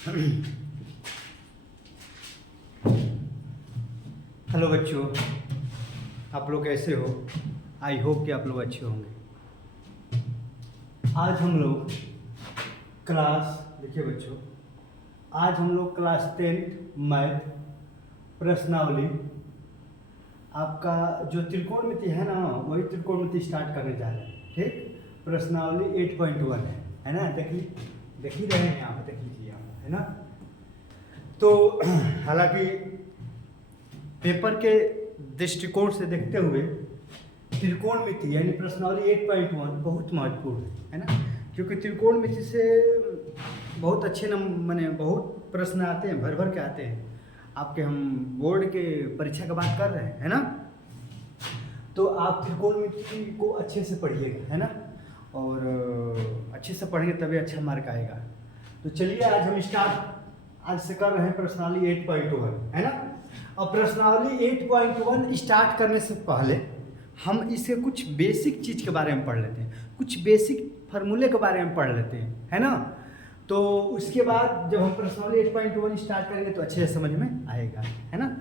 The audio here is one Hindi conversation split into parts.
हेलो बच्चों, आप लोग कैसे हो? आई होप कि आप लोग अच्छे होंगे। आज हम लोग देखिए बच्चों, आज हम लोग क्लास 10 मैथ प्रश्नावली, आपका जो त्रिकोणमिति है ना, वही त्रिकोणमिति स्टार्ट करने जा रहे हैं। ठीक, प्रश्नावली 8.1 है ना। देख ही रहे हैं यहाँ पे, देख लीजिए यहाँ पे, है ना। तो हालांकि पेपर के दृष्टिकोण से देखते हुए त्रिकोणमिति यानी प्रश्नावली 8.1 बहुत महत्वपूर्ण है ना, क्योंकि त्रिकोणमिति से बहुत अच्छे माने बहुत प्रश्न आते हैं, भर भर के आते हैं। आपके हम बोर्ड के परीक्षा का बात कर रहे हैं, है ना। तो आप त्रिकोणमिति को अच्छे से पढ़िएगा, है ना, और अच्छे से पढ़ेंगे तभी अच्छा मार्क आएगा। तो चलिए आज हम आज से कर रहे हैं प्रश्नावली 8.1, है ना। और प्रश्नावली 8.1 स्टार्ट करने से पहले हम इसके कुछ बेसिक चीज़ के बारे में पढ़ लेते हैं, कुछ बेसिक फार्मूले के बारे में पढ़ लेते हैं, है ना। तो उसके बाद जब हम प्रश्नावली 8.1 स्टार्ट करेंगे तो अच्छे से समझ में आएगा, है ना।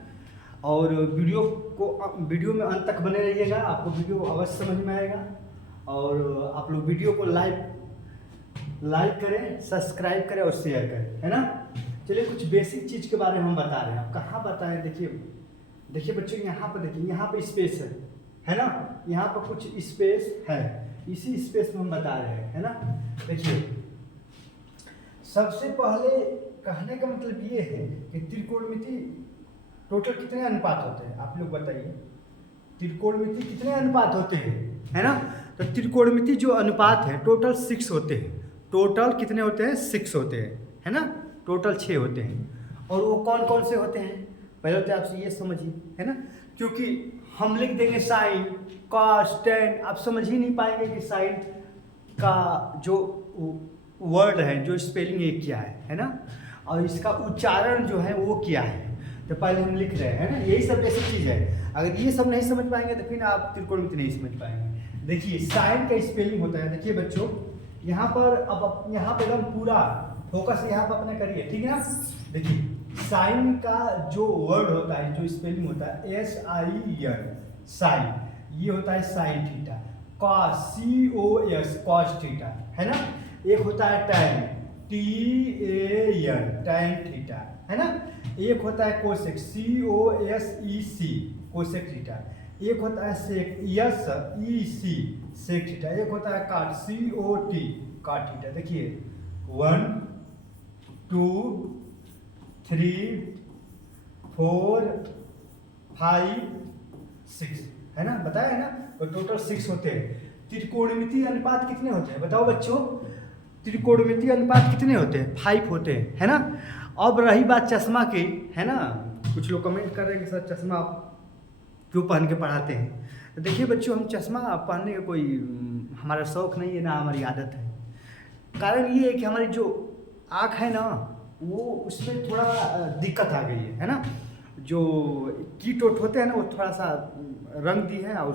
और वीडियो में अंत तक बने रहिएगा, आपको वीडियो अवश्य समझ में आएगा। और आप लोग वीडियो को लाइक करें, सब्सक्राइब करें और शेयर करें, है ना। चलिए कुछ बेसिक चीज़ के बारे में हम बता रहे हैं। आप कहाँ बताएं? देखिए बच्चों, यहाँ पर देखिए, यहाँ पे स्पेस है ना, यहाँ पर कुछ स्पेस है, इसी स्पेस में हम बता रहे हैं, है ना। देखिए सबसे पहले कहने का मतलब ये है कि त्रिकोणमिति टोटल कितने अनुपात होते हैं, आप लोग बताइए। त्रिकोणमिति कितने अनुपात होते हैं, है ना। तो त्रिकोणमिति जो अनुपात है टोटल 6 होते हैं। टोटल कितने होते हैं? 6 होते हैं, है ना। टोटल 6 होते हैं। और वो कौन कौन से होते हैं पहले तो आपसे ये समझिए, है ना, क्योंकि हम लिख देंगे साइन कॉस टेन, आप समझ ही नहीं पाएंगे कि साइन का जो वर्ड है, जो स्पेलिंग है क्या है ना, और इसका उच्चारण जो है वो क्या है। तो पहले हम लिख रहे हैं ना, यही सब बेसिक चीज़ है। अगर ये सब नहीं समझ पाएंगे तो फिर आप त्रिकोणमिति नहीं समझ पाएंगे। देखिए साइन का स्पेलिंग होता है, देखिए बच्चों यहाँ पर, अब यहाँ पर एकदम पूरा फोकस यहाँ पर अपने करिए, ठीक है ना। देखिए साइन का जो वर्ड होता है, जो स्पेलिंग होता है SIN, साइन, ये होता है sine theta. Cos COS cos theta, है ना। एक होता है टैन TAN टैन थीटा, है ना। एक होता है कोसेक COSEC कोसेक थीटा। एक होता है सेक SEC सेक थीटा। एक होता है काट COT काट थीटा। देखिए 1 2 3 4 5 6, है ना, बताया है ना। तो टोटल 6 होते हैं। त्रिकोणमिति अनुपात कितने होते हैं बताओ बच्चों? त्रिकोणमिति अनुपात कितने होते हैं? 5 होते हैं, है ना। अब रही बात चश्मा की, है ना, कुछ लोग कमेंट कर रहे हैं कि सर चश्मा आप क्यों पहन के पढ़ाते हैं। तो देखिए बच्चों, हम चश्मा पहनने का कोई हमारा शौक़ नहीं है ना, हमारी आदत है। कारण ये है कि हमारी जो आँख है ना, वो उसमें थोड़ा दिक्कत आ गई है ना। जो कीट ओट होते हैं ना, वो थोड़ा सा रंग दी है और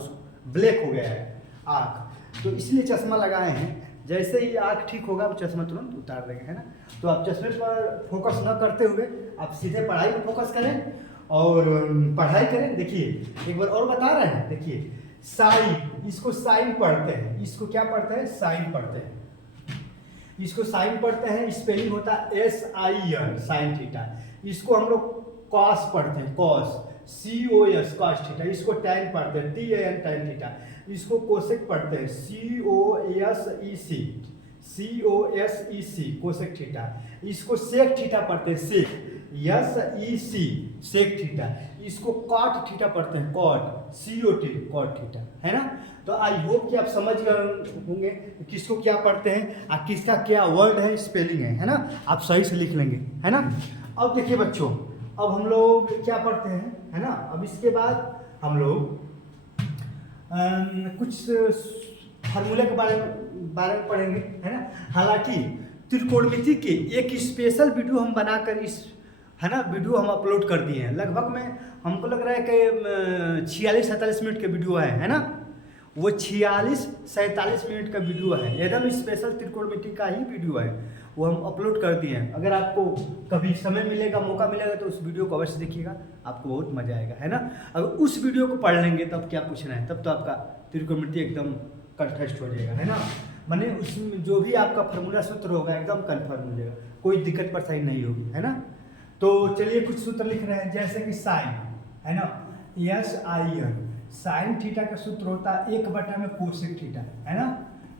ब्लैक हो गया है आँख, तो इसलिए चश्मा लगाए हैं। जैसे ही आँख ठीक होगा वो चश्मा तुरंत उतार देंगे, है ना। तो आप चश्मे पर फोकस न करते हुए आप सीधे पढ़ाई पर फोकस करें और पढ़ाई करें। देखिए एक बार और बता रहे हैं, देखिए साइन, इसको साइन पढ़ते हैं, इसको क्या पढ़ते हैं? साइन पढ़ते हैं, इसको साइन पढ़ते हैं। स्पेलिंग होता है SIN साइन थीटा। इसको हम लोग कॉस पढ़ते हैं, कॉस COS कॉस थीटा। इसको टैन पढ़ते हैं TAN टैन थीटा। इसको कोसेक पढ़ते हैं COSEC कोसेक थीटा। इसको सेक थीटा पढ़ते हैं, सेक SEC सेक थीटा। इसको कॉट थीटा पढ़ते हैं, कॉट COT कॉट थीटा, है ना। तो आई होप कि आप समझ गए होंगे किसको क्या पढ़ते हैं और किसका क्या वर्ड है, स्पेलिंग है ना। आप सही से लिख लेंगे, है ना। अब देखिए बच्चों, अब हम लोग क्या पढ़ते हैं, है ना। अब इसके बाद हम लोग कुछ फार्मूले के बारे में पढ़ेंगे, है ना। हालांकि त्रिकोणमिति के एक स्पेशल वीडियो हम बनाकर है ना, वीडियो हम अपलोड कर दिए हैं। लगभग में हमको लग रहा है कि 46-47 मिनट के वीडियो है ना। वो 46-47 मिनट का वीडियो है, एकदम स्पेशल त्रिकोणमिति का ही वीडियो है, वो हम अपलोड कर दिए हैं। अगर आपको कभी समय मिलेगा, मौका मिलेगा तो उस वीडियो को अवश्य देखिएगा, आपको बहुत मजा आएगा, है ना। अगर उस वीडियो को पढ़ लेंगे तब क्या पूछना है, तब तो आपका त्रिकोणमिति एकदम कंठस्थ हो जाएगा, है ना। माने उसमें जो भी आपका फार्मूला सूत्र होगा एकदम कन्फर्म हो जाएगा, कोई दिक्कत परेशानी नहीं होगी, है ना। तो चलिए कुछ सूत्र लिख रहे हैं, जैसे कि साइन, है ना, SIN, साइन थीटा का सूत्र होता है 1 में कोसेक थीटा, है ना,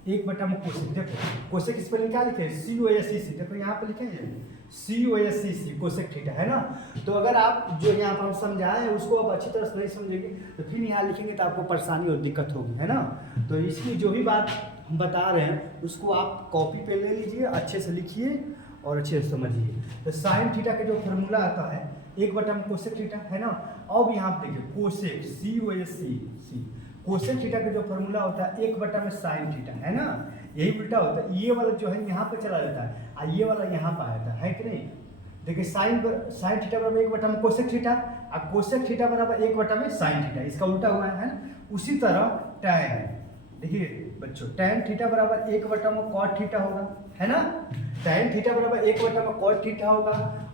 1 में कोसेक। देखो कोसेक इस पर क्या लिखे, COSEC, देखो यहाँ पे लिखे हैं COSEC, कोसेक थीटा, है ना। तो अगर आप जो यहाँ पर हम समझाए उसको आप अच्छी तरह से नहीं समझेंगे तो फिर यहाँ लिखेंगे तो आपको परेशानी और दिक्कत होगी, है ना। तो इसकी जो भी बात हम बता रहे हैं उसको आप कॉपी पे ले लीजिए, अच्छे से लिखिए और अच्छे से समझिए। तो साइन थीटा का जो फॉर्मूला आता है 1 में कोसेक थीटा, है ना। अब यहाँ पे देखिए कोसेक, COSEC, कोसेक थीटा का जो फॉर्मूला होता है 1 में साइन थीटा, है ना। यही उल्टा होता है, ये वाला जो है यहाँ पे चला जाता है और ये वाला यहाँ पे आ जाता है कि नहीं। देखिए साइन थीटा बराबर 1 में कोसेक थीटा और कोसेक थीटा बराबर 1 में साइन थीटा, इसका उल्टा हुआ है ना। उसी तरह टैन, देखिए बच्चों टैन थीटा बराबर 1 में कॉट थीटा होगा, है ना। टैन थीटा बराबर 1 में कॉट थीटा होगा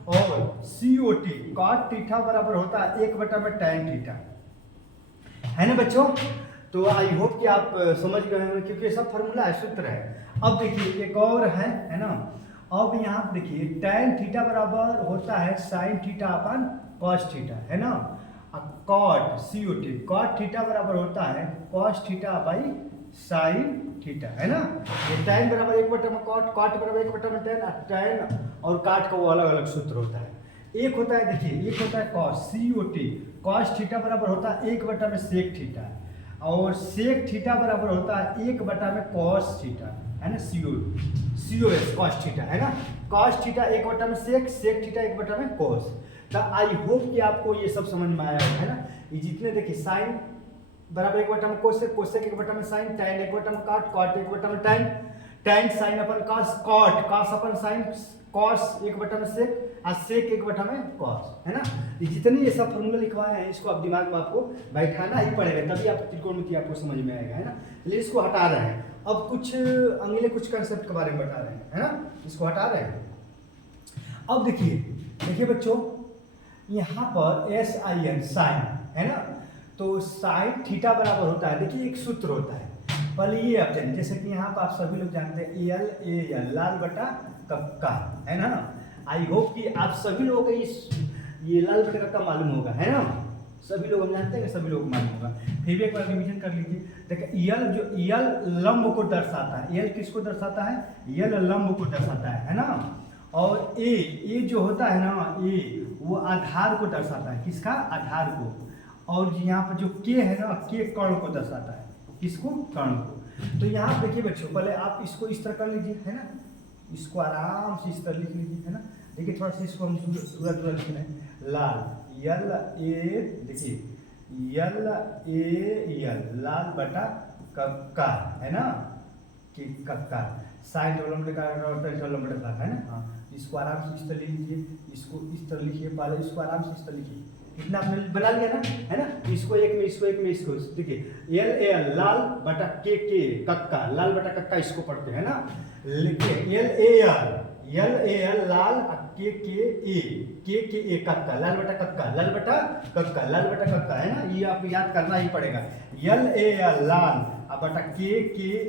और COT, कॉट थीटा बराबर होता है 1 में टैन थीटा, है ना बच्चों। तो आई होप कि आप समझ गए होंगे क्योंकि ये सब फार्मूला है, सूत्र है। अब देखिए एक और है ना। अब यहाँ देखिए टैन थीटा बराबर होता है साइन थीटा अपन कॉस थीटा, है ना। कॉट COT, कॉट थीटा बराबर होता है cos theta by sine theta, है ना। ये टैन बराबर 1 में कॉट, कॉट बराबर 1 में टैन, टैन और काट का वो अलग अलग सूत्र होता है। एक होता है देखिए, एक होता है कॉस COT, कॉस थीटा बराबर होता है 1 में सेक थीटा और सेक थीटा बराबर होता है 1 में कॉस थीटा, है ना। COS कॉस थीटा, है ना। कॉस थीटा 1 में सेक, सेक थीटा 1 में कॉस। तो आई होप कि आपको ये सब समझ में आया है ना। ये जितने देखिए साइन बराबर 1 में कोसेक, कोसेक 1 में साइन, टैन 1 में कॉट, कॉट 1 में टैन, टैन साइन अपन कॉस, कॉट कॉस अपन साइन, कॉस 1 में सेक और सेक 1 में कॉस, है ना। जितने ये सब फॉर्मूला लिखवाए हैं इसको आप दिमाग में आपको बैठाना ही पड़ेगा, तभी आप त्रिकोणमिति आपको समझ में आएगा, है ना। चलिए इसको हटा रहे हैं, अब कुछ अगले कुछ कंसेप्ट के बारे में बता रहे हैं, है ना। इसको हटा रहे हैं। अब देखिए, देखिए बच्चों यहाँ पर SIN साइन, है ना। तो साइन थीटा बराबर होता है, देखिए एक सूत्र होता है, पहले ये आप जानिए, जैसे कि यहाँ पर आप सभी लोग जानते हैं LAL, लाल बटा कक्का, है ना। आई होप कि आप सभी लोगों को ये लाल बटा कक्का मालूम होगा, है ना। सभी लोग हम जानते हैं कि सभी लोग मालूम होगा, फिर भी एक बार रिवीजन कर लीजिए। देखिए यल लंब को दर्शाता है, यल किसको दर्शाता है, यल लंब को दर्शाता है ना। और ए जो होता है ना, ए वो आधार को दर्शाता है, किसका, आधार को। और यहाँ पर जो के है ना, के कर्ण को दर्शाता है, किसको, कर्ण को। तो यहाँ देखिए बच्चों पहले आप इसको इस तरह कर लीजिए, है ना। इसको आराम से इस तरह लिख लीजिए, है ना। देखिए थोड़ा सा इसको हम पूरा लिख रहे हैं, लाल यल ए, देखिए यल ए लाल बटा कक्का, है ना, कि कक्का साइन डेवलपमेंट का है ना। हाँ इसको आराम से इस तरह लिख लीजिए, इसको इस तरह लिखिए, पहले इसको आराम से इस तरह लिखिए, इतना आपने बना लिया ना, है ना। इसको एक में, इसको एक में, इसको देखिए LAL लाल बटा के कक्का, लाल बटा कक्का इसको पढ़ते हैं ना। लिखिए LAL लाल के ए कक्का, लाल बटा कक्का, लाल बटा कक्का, लाल बटा कक्का, है ना। ये आपको याद करना ही पड़ेगा। LAL लाल बटा के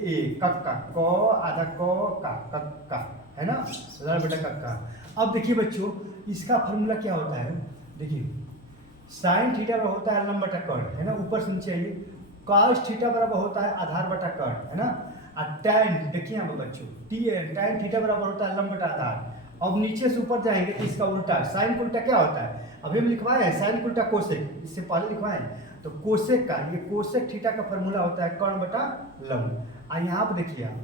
ए कक्का, क आधा का कक्का, है ना, लाल बटा कक्का। अब देखिए बच्चों इसका फॉर्मूला क्या होता है, देखिए साइन थीटा बराबर होता है लंब बटा कर्ण, है ना, ऊपर से नीचे आइए। कॉस थीटा बराबर होता है आधार बटा कर्ण, है ना। और टैन देखिए यहाँ पर बच्चों टैन थीटा बराबर होता है लंब बटा आधार। अब नीचे से ऊपर जाएंगे तो इसका उल्टा, साइन का उल्टा क्या होता है, अभी हम लिखवाए हैं साइन का उल्टा कोसेक, इससे पहले लिखवाए हैं। तो कोसेक का, ये कोसेक थीटा का फॉर्मूला होता है कर्ण बटा लंब। और यहाँ पर देखिए आप,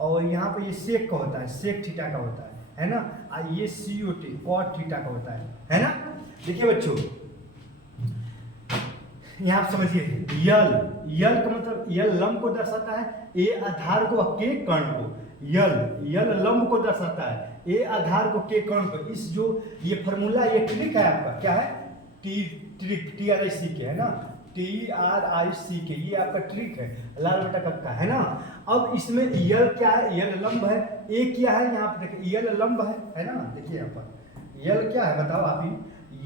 और यहाँ पे ये सेक का होता है, सेक थीटा का होता है ना। और ये COT कॉट थीटा का होता है ना। देखिए बच्चों यहाँ आप समझिए, यल का मतलब यल लंब को दर्शाता है, ए आधार को के कर्ण को, यल लंब को दर्शाता है, ए आधार को के कर्ण को। इस जो ये फॉर्मूला ये ट्रिक है आपका, क्या है, TRIC के, है ना, TRICK, ये आपका ट्रिक है, लाल बटा कक्का, है ना। अब इसमें यल क्या है, यल लंब है, ए क्या है, यहाँ पर देखिए यल लंब है ना, देखिए यहाँ पर यल क्या है बताओ आप ही,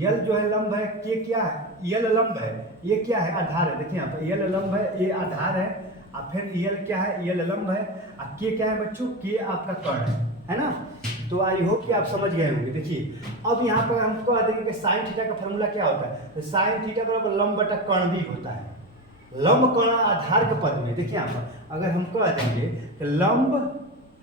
यल जो है लंब है, के क्या है, यल लंब है, ये क्या है आधार है, देखिए यहाँ पर यल लंब है, ये आधार है, और फिर यल क्या है, यल लंब है, और के क्या है बच्चों, के आपका कर्ण है ना। तो आई होप कि आप समझ गए होंगे। देखिए अब यहाँ पर हमको बता देंगे कि साइन थीटा का फॉर्मूला क्या होता है, तो साइन थीटा बराबर लंब बटा कर्ण भी होता है, लंब कर्ण आधार के पद में। देखिए यहाँ पर अगर हमको आ देंगे कि लंब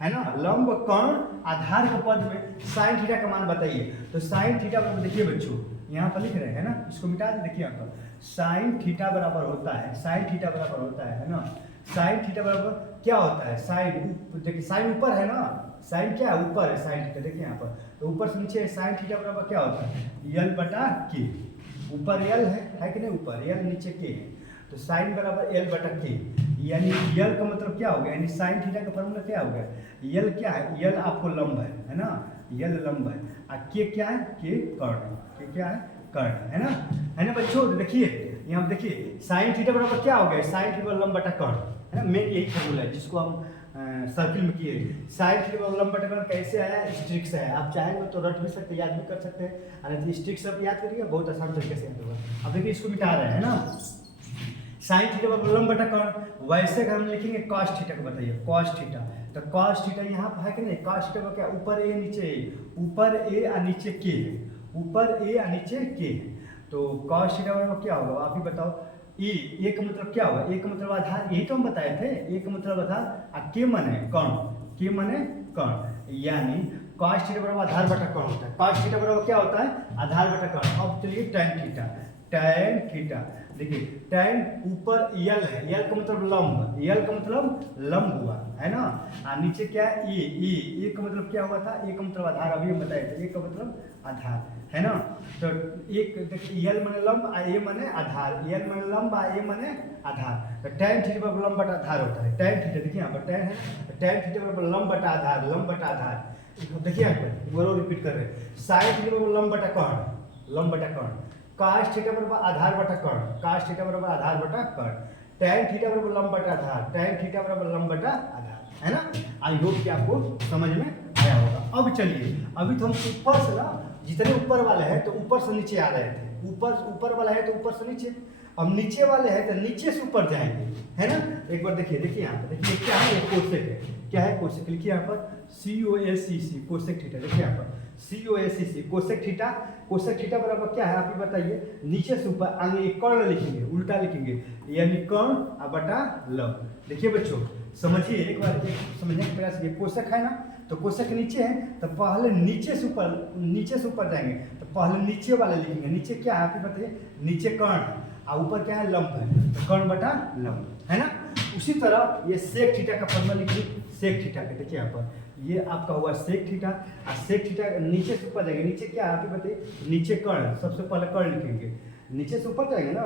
है ना, लंब कर्ण आधार के पद में साइन थीटा का मान बताइए, तो साइन थीटा बराबर देखिए बच्चों यहाँ पर लिख रहे हैं ना, इसको मिटा दें, देखिए यहाँ पर साइन थीटा बराबर होता है, साइन थीटा बराबर होता है ना, साइन थीटा बराबर क्या होता है, साइन देखिए साइन ऊपर है ना, साइन क्या है ऊपर है, साइन थीटा देखिए यहाँ पर, तो ऊपर से नीचे साइन थीटा बराबर क्या होता है, यल बटा के, ऊपर यल है कि नहीं, ऊपर यल नीचे के है, तो साइन बराबर यल बटा के, यानी यल का मतलब क्या हो गया, यानी साइन थीटा का फॉर्मूला क्या हो गया, यल क्या है, यल आपको लंब है ना, यल लंब है, और के क्या है, के कर्ण, के क्या है कर्ण, है ना बच्चों। देखिए यहाँ पर देखिए साइन थीटा बराबर क्या हो गया, साइन थीटा लंब बटा कर्ण, है ना, मेन यही फॉर्मूला है जिसको हम सर्किल में किए। साइन थीटा बराबर लंब बटा कर्ण कैसे आया, स्ट्रिक से है, आप चाहेंगे तो रट भी सकते, याद भी कर सकते हैं, अरे स्ट्रिक से याद करिए बहुत आसान तरीके से याद होगा। अब देखिए इसको मिटा रहे हैं ना, साइन थीटा बराबर लंब बटा कर्ण, वैसे अगर हम लिखेंगे कॉस थीटा को, बताइए कॉस थीटा, तो कॉस थीटा यहाँ पर है कि नहीं, कॉस थीटा का क्या ऊपर ए नीचे ए, ऊपर ए और नीचे के है, ऊपर ए और नीचे के है, तो कॉस थीटा बराबर क्या होगा आप ही बताओ, ए का मतलब क्या होगा, ए का मतलब आधार, यही तो हम बताए थे, ए का मतलब आधार, और के माने कर्ण, के माने कर्ण, यानी कॉस थीटा बराबर आधार बटा कर्ण होता है, कॉस थीटा बराबर क्या होता है आधार बटा कर्ण। अब चलिए टैन थीटा, टैन थीटा देखिए टैन ऊपर यल है, यल का मतलब लंब, यल का मतलब लंब हुआ है ना, और नीचे क्या है ए का मतलब क्या हुआ था, ए का मतलब आधार, अभी हम बताए थे, ए का मतलब आधार है ना, तो एक देखिए यल माने लंब आ ए माने आधार, यल माने लंब आ ए माने आधार, तो टैन थीटा बराबर लंब बटा आधार होता है, टैन थीटा देखिए यहाँ पर टैन है, टैन थीटा बराबर लंब बटा आधार, लंब बटा आधार, देखिए यहाँ पर वो रिपीट कर रहे हैं, साइन थीटा बराबर लंब बटा कर्ण, लंब बटा कर्ण, काश थीटा बराबर आधार बटा कर्ण, काश थीटा बराबर आधार बटा कर्ण, टैन थीटा बराबर लंब बटा आधार, टैन थीटा बराबर लंब बटा आधार, है ना। आई होप कि आपको समझ में आया होगा। अब चलिए अभी तो हम ऊपर से ना, जितने ऊपर वाले हैं तो ऊपर से नीचे आ रहे थे, ऊपर वाला है तो ऊपर से नीचे, अब नीचे वाले हैं तो नीचे से ऊपर जाएंगे, है ना। एक बार देखिए, देखिए यहाँ पर देखिए क्या है, कोसेक है, क्या है कोसेक, लिखिए यहाँ पर COSEC, कोसेक थीटा, देखिए यहाँ पर COSEC cosec theta, cosec theta बराबर क्या है आप ही बताइए, नीचे से ऊपर आगे कर्ण लिखेंगे, उल्टा लिखेंगे, यानी कर्ण बटा लंब। देखिए बच्चों समझिए एक बार, समझने का प्रयास कीजिए, कोसेक है ना, तो कोसेक नीचे है तो पहले नीचे से ऊपर जाएंगे, तो पहले नीचे वाले लिखेंगे, नीचे क्या है आप ही बताइए, नीचे कर्ण है और ऊपर क्या है लंब है, तो कर्ण बटा लंब, है ना। उसी तरह ये सेक थीटा का फॉर्मूला लिखिए, सेक थीटा का देखिए यहाँ पर ये आपका हुआ सेक थीटा, और सेक थीटा नीचे से ऊपर जाएंगे, नीचे क्या है आप ही बताइए, नीचे कर्ण, सबसे पहले कर्ण लिखेंगे, नीचे से ऊपर जाएंगे ना,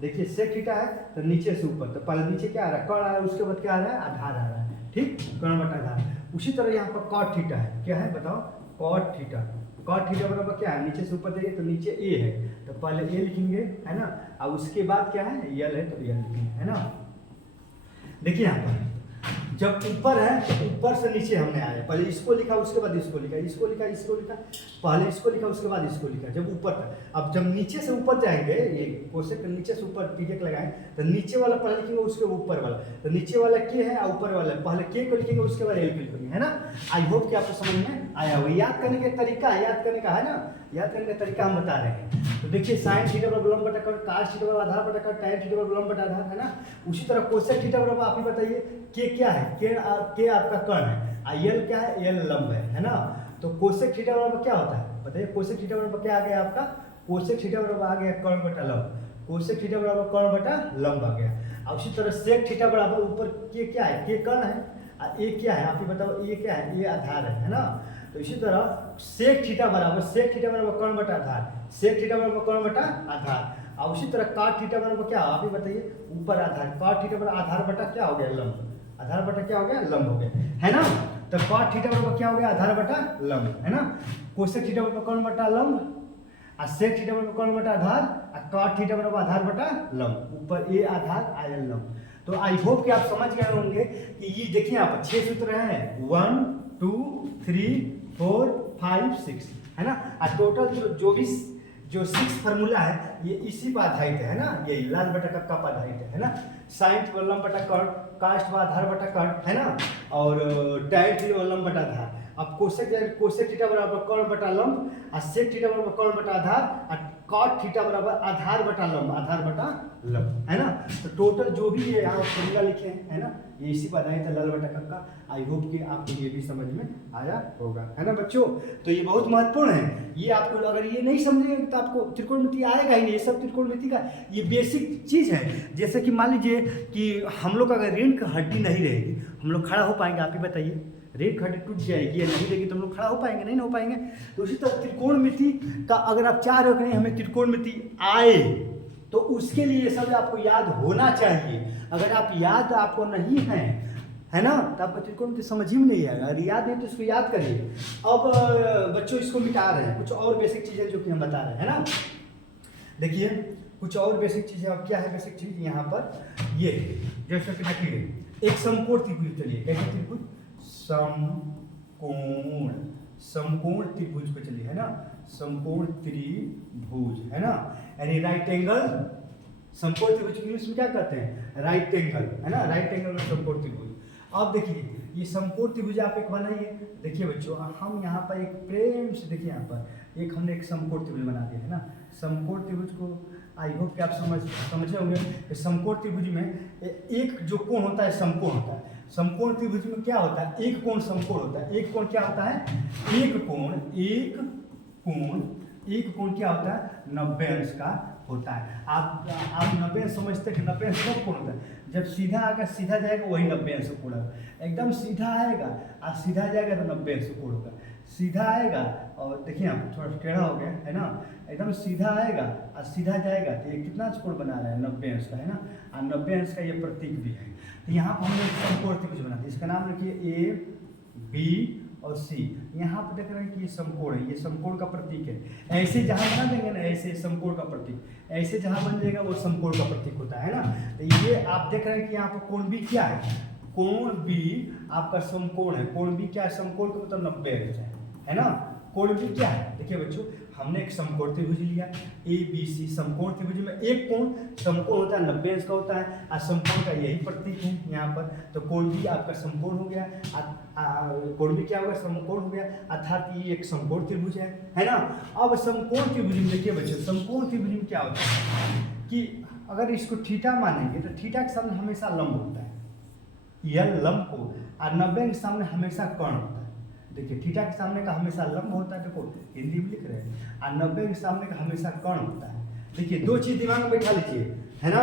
देखिए सेक थीटा है तो नीचे से ऊपर, तो पहले नीचे क्या आ रहा है कर्ण आ रहा है, उसके बाद क्या आ रहा है आधार आ रहा है, ठीक, कर्ण बटा आधार। उसी तरह यहाँ पर कॉट थीटा है, क्या है बताओ, कॉट थीटा, कॉट थीटा बराबर क्या है, नीचे से ऊपर जाइए तो नीचे ए है, तो पहले ए लिखेंगे, है ना, और उसके बाद क्या है यल है तो यल लिखेंगे, है ना। देखिए यहाँ पर जब ऊपर है तो ऊपर से नीचे हमने आया, पहले इसको लिखा उसके बाद इसको लिखा, इसको लिखा इसको लिखा, पहले इसको लिखा उसके बाद इसको लिखा, जब ऊपर था। अब जब नीचे से ऊपर जाएंगे, ये कोसेक नीचे से ऊपर पीछे लगाएं तो नीचे वाला पहले लिखेंगे उसके ऊपर वाला, तो नीचे वाला के है और ऊपर वाला पहले के को लिखेंगे उसके बाद एल को लिखेंगे, है ना। आई होप कि आपको समझ में आया हो, याद करने का तरीका, याद करने का है ना, याद करने का तरीका हम बता रहे हैं। तो देखिए साइन थीटा बराबर लंब बटा कर्ण, काश थीटा बराबर आधार बटा कर्ण, टैन थीटा बराबर लंब बटा आधार, है ना। उसी तरह कोसेक थीटा बराबर आप ही बताइए, के क्या है, के आपका कर्ण है और यल क्या है, यल लंब है ना। तो कोसेक थीटा बराबर क्या होता है बताइए, कोसेक थीटा बराबर क्या आ गया आपका, कोसेक थीटा बराबर आ गया कर्ण बटा लंब, कोसेक थीटा बराबर कर्ण बटा लंब आ गया। और उसी तरह सेक थीटा बराबर ऊपर के क्या है, के कर्ण है और ए क्या है आप ही बताओ, ए क्या है, ए आधार है ना। तो इसी तरह सेक थीटा बराबर कर्ण बटा आधार, सेक थीटा बराबर कर्ण बटा आधार। और उसी तरह काट थीटा बराबर क्या आप ही बताइए, ऊपर आधार, काट थीटा बराबर आधार बटा क्या हो गया लंब, आधार बटा क्या हो गया लंब हो गया, है ना। तो काट थीटा बराबर क्या हो गया आधार बटा लंब, है ना। कोसेक थीटा बराबर कर्ण बटा लंब, आ सेक थीटा बराबर कर्ण बटा आधार आ कॉट थीटा बराबर आधार बटा लंब, ऊपर ए आधार आया लंब। तो आई होप कि आप समझ गए होंगे कि ये देखिए यहाँ पर 6 सूत्र हैं, 1 2 3 4 5 6 है ना। और टोटल जो 6 फार्मूला है ये इसी पर आधारित है ना, ये लाल बटा कक्का पर आधारित है ना। साइन थीटा लंब बटा कर्ण, कास्ट व आधार बटा कर्ण है ना, और टैन थीटा लंब बटा आधार। अब कोसेक थीटा बराबर कर्ण बटा लंब, और सेक थीटा बराबर कर्ण बटा आधार, और कॉट थीटा बराबर आधार बटा लंब, आधार बटा लंब है ना। तो टोटल जो भी ये यहाँ फॉर्मूला लिखे हैं है ना, ये इसी पर आधारित है लाल बटा कक्का। आई होप कि आपको ये भी समझ में आया होगा है ना बच्चों। तो ये बहुत महत्वपूर्ण है, ये आपको अगर ये नहीं समझेंगे तो आपको त्रिकोणमिति आएगा ही नहीं। ये सब त्रिकोणमिति का ये बेसिक चीज़ है। जैसे कि मान लीजिए कि हम लोग अगर रीढ़ की हड्डी नहीं रहेगी, हम लोग खड़ा हो पाएंगे? आप ही बताइए, रीढ़ की हड्डी टूट जाएगी या नहीं रहेगी तो हम लोग खड़ा हो पाएंगे? नहीं हो पाएंगे। तो उसी तरह त्रिकोणमिति का अगर आप चाह रहे हो कि नहीं हमें त्रिकोणमिति आए, तो उसके लिए ये सब आपको याद होना चाहिए। अगर आप याद आपको नहीं है ना, तो आपको त्रिकोणमिति समझ ही में नहीं आएगा। अगर याद नहीं तो इसको याद करिए। अब बच्चों इसको मिटा रहे हैं, कुछ और बेसिक चीज़ें जो कि हम बता रहे हैं है ना। देखिए कुछ और बेसिक चीज़ें, अब क्या है बेसिक चीज़ यहाँ पर, ये जैसे कि देखिए एक समकोण त्रिभुज, चलिए कैसे त्रिभुज, समकोण त्रिभुज पे चलिए है ना, समकोण त्रिभुज है ना, यानी राइट एंगल समकोण त्रिभुज इंग्लिश में क्या कहते हैं, राइट एंगल है ना, राइट एंगल में समकोण त्रिभुज। अब देखिए ये समकोण त्रिभुज आप एक बनाइए। देखिए बच्चों हम यहाँ पर एक प्रेम से देखिए यहाँ पर एक हमने एक समकोण त्रिभुज बना दिया है ना। समकोण त्रिभुज को आई होप कि आप समझे होंगे कि समकोण त्रिभुज में एक जो कोण होता है समकोण होता है। समकोण त्रिभुज में क्या होता है, एक कोण समकोण होता है। एक कोण क्या होता है, एक कोण क्या होता है, 90 अंश का होता है। आप 90 अंश समझते हैं कि 90 अंश कब कोण होता है, जब सीधा आकर सीधा जाएगा वही 90 अंश कोण होगा। एकदम सीधा आएगा और सीधा जाएगा तो 90 अंश कोण होगा। सीधा आएगा और देखिए आप थोड़ा टेढ़ा हो गया है ना, एकदम सीधा आएगा और सीधा जाएगा तो ये कितना कोण बना रहा है, 90 अंश का है ना। और 90 अंश का ये प्रतीक भी है। तो यहाँ पर हमने एक समकोण त्रिभुज बना दिया, इसका नाम रखिए ए बी और सी। यहाँ पर देख रहे हैं कि ये समकोण है, ये समकोण का प्रतीक है। ऐसे जहाँ बना देंगे ना, ऐसे समकोण का प्रतीक, ऐसे जहाँ बन जाएगा वो समकोण का प्रतीक होता है ना। तो ये आप देख रहे हैं कि यहाँ पर कोण बी क्या है, कोण बी आपका समकोण है। कोण बी क्या है, समकोण का मतलब 90 अंश है ना। कोण बी क्या है, देखिए बच्चों हमने एक समकोण त्रिभुज लिया ए बी सी। समकोण त्रिभुज में एक कोण समकोण होता है, 90 अंश का होता है, और समकोण का यही प्रतीक है यहाँ पर। तो कोण बी आपका समकोण हो गया, कोण बी क्या होगा, समकोण हो गया, अर्थात ये एक समकोण त्रिभुज है ना। अब समकोण त्रिभुज में देखिए बच्चों, समकोण त्रिभुज में क्या होता है कि अगर इसको थीटा मानेंगे तो थीटा के सामने हमेशा लंब होता है, यह लंब को, और 90 के सामने हमेशा कर्ण होता है। देखिए थीटा के सामने का हमेशा लंब होता है, देखो हिंदी में लिख रहे हैं, और 90 के सामने का हमेशा कर्ण होता है। देखिए दो चीज दिमाग में बैठा लीजिए है ना।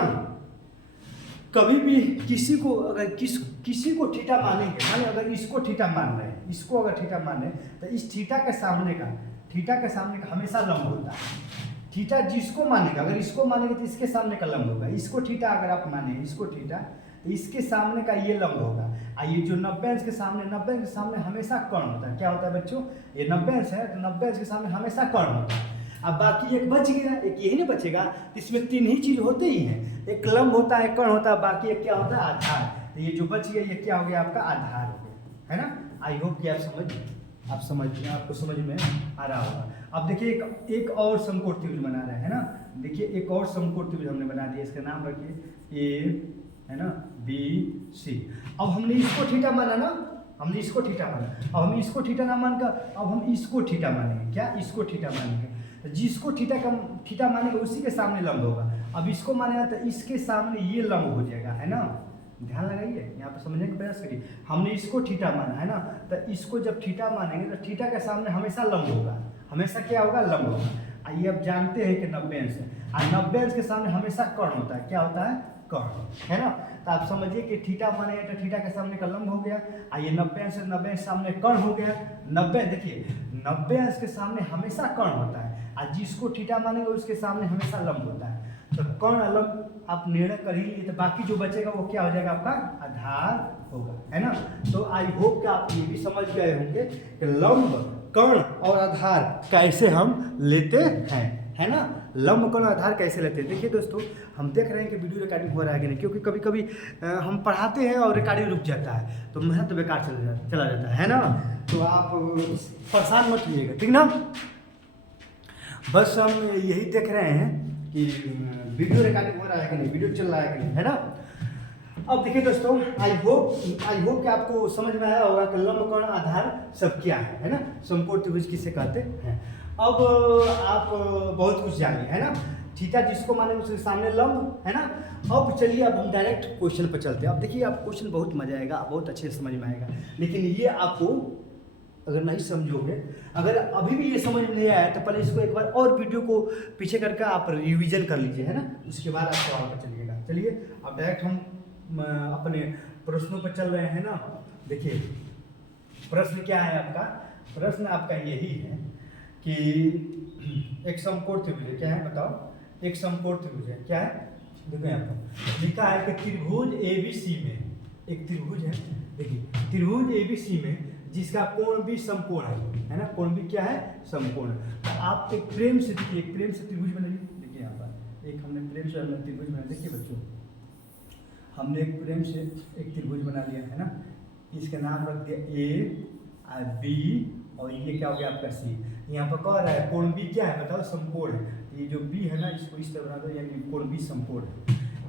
कभी भी किसी को अगर किसी को थीटा मानेंगे, माने अगर इसको थीटा मान रहे हैं, इसको अगर थीटा माने तो इस थीटा के सामने का हमेशा लंब होता है। थीटा जिसको मानेगा, अगर इसको मानेंगे तो इसके सामने का लंब होगा। इसको थीटा अगर आप माने, इसको थीटा, तो इसके सामने का ये लंब होगा। ये जो 90 अंश के सामने हमेशा कर्ण होता है। क्या होता है बच्चों, ये 90 अंश है तो 90 अंश के सामने हमेशा कर्ण होता है। अब बाकी एक बच गया, एक यही नहीं बचेगा, तो इसमें 3 ही चीज होते ही हैं, एक लंब होता है, कर्ण होता है, बाकी एक क्या होता है, आधार। तो ये जो बच गया ये क्या हो गया, आपका आधार हो गया है ना। आई होप कि आपको समझ में आ रहा होगा। अब देखिए एक और समकोण त्रिभुज बना रहे हैं ना। देखिए एक और समकोण त्रिभुज हमने बना दिया, इसका नाम रखिए ए है ना बी सी। अब हमने इसको थीटा माना ना, हमने इसको थीटा माना। अब हम इसको थीटा ना मानकर अब हम इसको थीटा मानेंगे। क्या, इसको थीटा मानेंगे। तो जिसको थीटा मानेंगे उसी के सामने लंब होगा। अब इसको मानेगा तो इसके सामने ये लंब हो जाएगा है ना। ध्यान लगाइए, यहाँ पर समझने का प्रयास करिए। हमने इसको थीटा माना है ना, तो इसको जब थीटा मानेंगे तो थीटा के सामने हमेशा लंब होगा, हमेशा क्या होगा, लंब होगा। आइए अब जानते हैं कि 90 अंश है, और 90 अंश के सामने हमेशा कर्ण होता है। क्या होता है, कर्ण है ना। तो आप समझिए कि थीटा मानेंगे तो थीटा के सामने का लंब हो गया। आइए 90 अंश से 90 सामने कर्ण हो गया। 90 देखिए 90 अंश के सामने हमेशा कर्ण होता है, और जिसको थीटा मानेंगे उसके सामने हमेशा लंब होता है। तो कर्ण लंब आप निर्णय कर ही लिए, तो बाकी जो बचेगा वो क्या हो जाएगा, आपका आधार होगा है ना। तो आई होप कि आप ये भी समझ गए होंगे कि लंब, कर्ण और आधार कैसे हम लेते हैं। है ना। लंब कोण आधार कैसे लेते हैं, देखिए दोस्तों हम देख रहे हैं कि वीडियो रिकॉर्डिंग हो रहा है कि नहीं, क्योंकि कभी कभी हम पढ़ाते हैं और रिकॉर्डिंग रुक जाता है तो मेहनत तो बेकार चला जाता है ना। तो आप परेशान मत होइएगा, ठीक ना। बस हम यही देख रहे हैं कि वीडियो रिकॉर्डिंग हो रहा है कि नहीं, वीडियो चल रहा है कि नहीं, है ना। अब देखिए दोस्तों, आई होप कि आपको समझ में आया होगा कि लंब कोण आधार सब क्या है ना, समकोण त्रिभुज किसे कहते हैं। अब आप बहुत कुछ जानिए, है ना। थीटा जिसको माने उसके सामने लंब, है ना। अब चलिए अब हम डायरेक्ट क्वेश्चन पर चलते हैं। अब देखिए आप क्वेश्चन बहुत मजा आएगा, बहुत अच्छे से समझ में आएगा, लेकिन ये आपको अगर नहीं समझोगे, अगर अभी भी ये समझ में नहीं आया तो पहले इसको एक बार और वीडियो को पीछे करके आप रिवीजन कर लीजिए, है ना। उसके बाद आप सवाल पर चलिएगा। चलिए अब डायरेक्ट हम अपने प्रश्नों पर चल रहे हैं ना। देखिए प्रश्न क्या है आपका, प्रश्न आपका यही है कि एक समकोण त्रिभुज है, क्या है बताओ, एक समकोण त्रिभुज है, क्या है, देखो यहाँ पर लिखा है कि त्रिभुज ABC में एक त्रिभुज है। देखिए त्रिभुज ABC में जिसका कोण भी समकोण है ना, कोण भी क्या है, समकोण। तो आप एक प्रेम से देखिए, एक प्रेम से त्रिभुज बनाइए। देखिए यहाँ पर एक हमने प्रेम से त्रिभुज बना, देखिए बच्चों हमने एक प्रेम से एक त्रिभुज बना लिया, है ना। इसका नाम रख दिया A और B और ये क्या हो गया आपका C। यहाँ पर कह रहा है कोण B क्या है बताओ, समकोण है। ये जो B है ना इसको इस तरह बना दो, यानी कोण B समकोण है।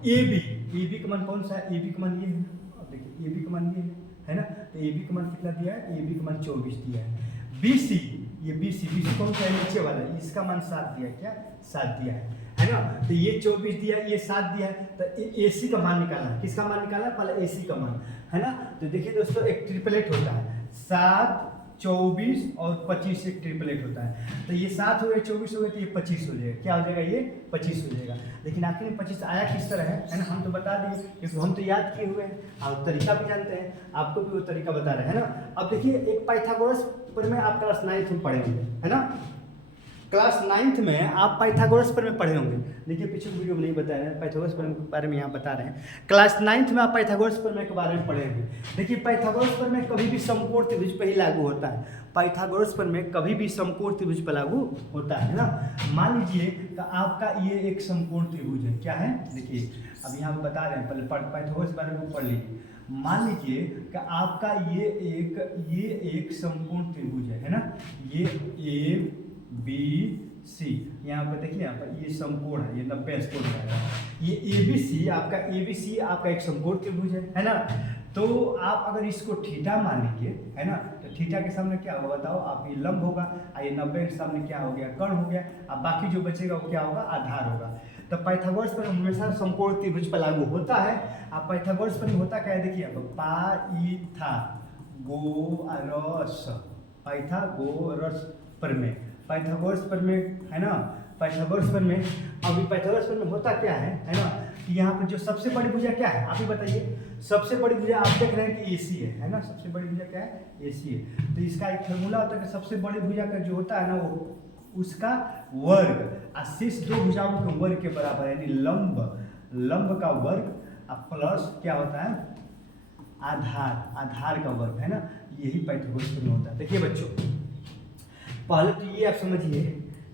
AB का मान कौन सा है, AB का मान ये है। अब देखिए AB का मान ये है ना, तो AB का मान कितना दिया है, AB का मान 24 दिया है। BC, ये BC कौन सा है, नीचे वाला, इसका मान 7 दिया है, क्या 7 दिया है ना। तो ये 24 दिया है, ये 7 दिया है, तो AC का मान निकालना है। किसका मान निकालना है, पहले AC का मान, है ना। तो देखिए दोस्तों एक ट्रिपलेट होता है, 7, 24 और 25 एक ट्रिपलेट होता है। तो ये 7 हो गए, 24 हो गए, तो ये 25 हो जाएगा, क्या हो जाएगा, ये 25 हो जाएगा। लेकिन आखिर में 25 आया किस तरह है ना, हम तो बता दिए क्योंकि हम तो याद किए हुए हैं और तरीका भी जानते हैं, आपको भी वो तरीका बता रहे हैं, है ना। अब देखिए एक पाइथागोरस पर में आप क्लास 9th में पढ़े होंगे, है ना। क्लास 9th में आप पाइथागोरस पर में पढ़े होंगे। देखिए पीछे वीडियो में नहीं बता रहे हैं, पाइथागोरस पर के बारे में यहाँ बता रहे हैं। क्लास 9th में आप पाइथागोरस पर में के बारे में पढ़े होंगे। देखिए पाइथागोरस पर में कभी भी समकोण त्रिभुज पर ही लागू होता है, पाइथागोरस पर में कभी भी समकोण त्रिभुज पर लागू होता है ना। मान लीजिए कि आपका ये एक समकोण त्रिभुज है, क्या है, देखिए अब यहाँ बता रहे हैं, पहले पाइथागोरस के बारे में पढ़ लीजिए। मान लीजिए कि आपका ये एक समकोण त्रिभुज है ना, ये ABC, यहाँ पर देखिए, यहाँ पर ये समकोण है, ये 90 कोण है। ये ABC आपका एक समकोण त्रिभुज है ना। तो आप अगर इसको थीटा मान लीजिए, है ना, तो थीटा के सामने क्या होगा बताओ, आप ये लंब होगा और ये 90 के सामने क्या हो गया, कर्ण हो गया। अब बाकी जो बचेगा वो क्या होगा, आधार होगा। तो पाइथागोरस पर हमेशा समकोण त्रिभुज पर लागू होता है। अब पाइथागोरस पर होता क्या है, देखिए पाइथागोरस पर में, पाइथागोरस पर में, है ना, पाइथागोरस पर में। अभी पाइथागोरस पर में होता क्या है ना, कि यहाँ पर जो सबसे बड़ी भुजा क्या है, आप ही बताइए। सबसे बड़ी भुजा आप देख रहे हैं कि AC है ना, सबसे बड़ी भुजा क्या है, AC है। तो इसका एक फॉर्मूला होता है कि सबसे बड़ी भुजा का जो होता है ना वो उसका वर्ग और शेष दो भुजाओं के वर्ग के बराबर, यानी लंब का वर्ग प्लस क्या होता है, आधार का वर्ग, है ना। यही पाइथागोरस पर में होता है। देखिए बच्चों पहले तो ये आप समझिए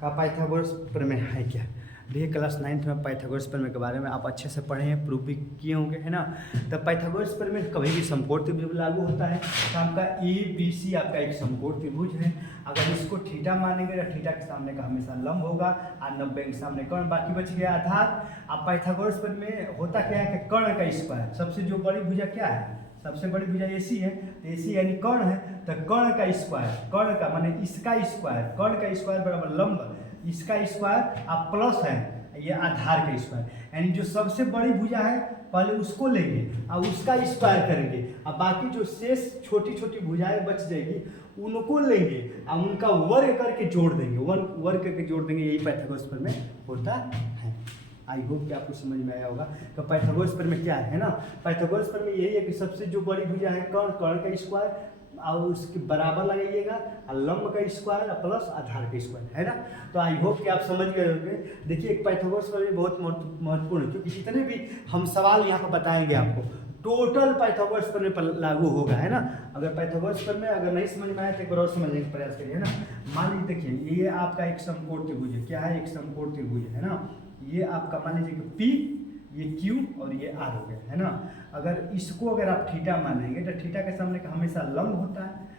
का पाइथागोरस प्रमेय है क्या। देखिए क्लास 9th में पाइथागोरस प्रमेय के बारे में आप अच्छे से पढ़े हैं, प्रूफ भी किए होंगे, है ना। तो पाइथागोरस प्रमेय कभी भी समकोण त्रिभुज लागू होता है। तो आपका ABC आपका एक समकोण त्रिभुज है। अगर इसको थीटा मानेंगे तो थीटा के सामने का हमेशा लंब होगा और 90 के सामने कर्ण, बाकी बच गया आधार। अब पाइथागोरस प्रमेय होता क्या है कि कर्ण का स्क्वायर, सबसे जो बड़ी भुजा क्या है, सबसे बड़ी भुजा AC है, तो AC यानी कर्ण है, तो कर्ण का स्क्वायर, कर्ण का माने इसका स्क्वायर, कर्ण का स्क्वायर बराबर लंब, इसका स्क्वायर आप प्लस है ये आधार का स्क्वायर, यानी जो सबसे बड़ी भुजा है पहले उसको लेंगे और उसका स्क्वायर करेंगे और बाकी जो शेष छोटी छोटी भुजाएं बच जाएगी उनको लेंगे और उनका वर्ग करके जोड़ देंगे, वर्ग करके जोड़ देंगे। यही पाइथागोरस प्रमेय होता है। आई होप कि आपको समझ में आया होगा। तो पाइथागोरस प्रमेय क्या है ना, पाइथागोरस प्रमेय यही है कि सबसे जो बड़ी भुजा है कर्ण का स्क्वायर और उसके बराबर लगाइएगा और लंब का स्क्वायर प्लस आधार का स्क्वायर, है ना। तो आई होप कि आप समझ गए होंगे। देखिए एक पाइथागोरस प्रमेय बहुत महत्वपूर्ण है, क्योंकि जितने भी हम सवाल यहाँ पर बताएंगे आपको टोटल पाइथागोरस प्रमेय पर लागू होगा, है ना। अगर पाइथागोरस प्रमेय अगर नहीं समझ में आया तो एक बार और समझने का प्रयास करिए, है ना। मान लीजिए देखिए ये आपका एक समकोण त्रिभुज है, क्या है, एक समकोण त्रिभुज है ना। ये आपका मान लीजिए कि P, ये Q और ये R हो गया, है ना। अगर इसको अगर आप थीटा मानेंगे तो थीटा के सामने का हमेशा लंब होता है।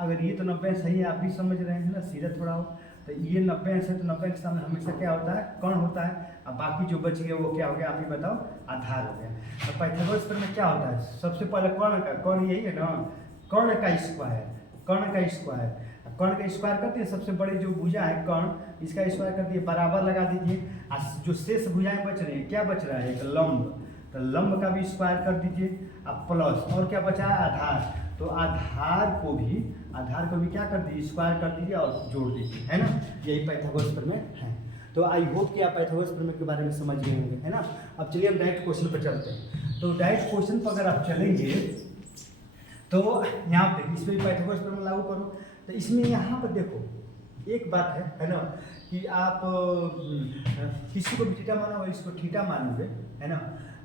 अगर ये तो 90 सही है, आप भी समझ रहे हैं ना, सीधा थोड़ा हो, तो ये 90 है तो 90 के सामने हमेशा क्या होता है, कर्ण होता है। अब बाकी जो बच गया वो क्या हो गया, आप ही बताओ, आधार हो गया। तो पाइथागोरस प्रमेय क्या होता है, सबसे पहले कर्ण यही है ना, कर्ण का स्क्वायर, कर्ण का स्क्वायर, कर्ण का स्क्वायर करते हैं, सबसे बड़ी जो भुजा है कर्ण, इसका स्क्वायर कर दिए, बराबर लगा दीजिए। जो शेष भुजाएं बच रही है, क्या बच रहा है, एक लंब, तो लंब का भी स्क्वायर कर दीजिए। अब प्लस और क्या बचा है, आधार, तो आधार को भी क्या कर दीजिए, स्क्वायर कर दीजिए और जोड़ दीजिए, है ना। यही पाइथागोरस प्रमेय है। तो आई होप कि आप पाइथागोरस प्रमेय के बारे में समझ गए होंगे, है ना। अब चलिए हम डायरेक्ट क्वेश्चन पर चलते हैं। तो डायरेक्ट क्वेश्चन पर अगर आप चलेंगे तो यहाँ पे इस पर भी पाइथागोरस प्रमेय लागू करो। तो इसमें यहाँ पर देखो एक बात है ना, कि आप किसी को भी थीटा मानो और इसको थीटा मानोगे, है ना,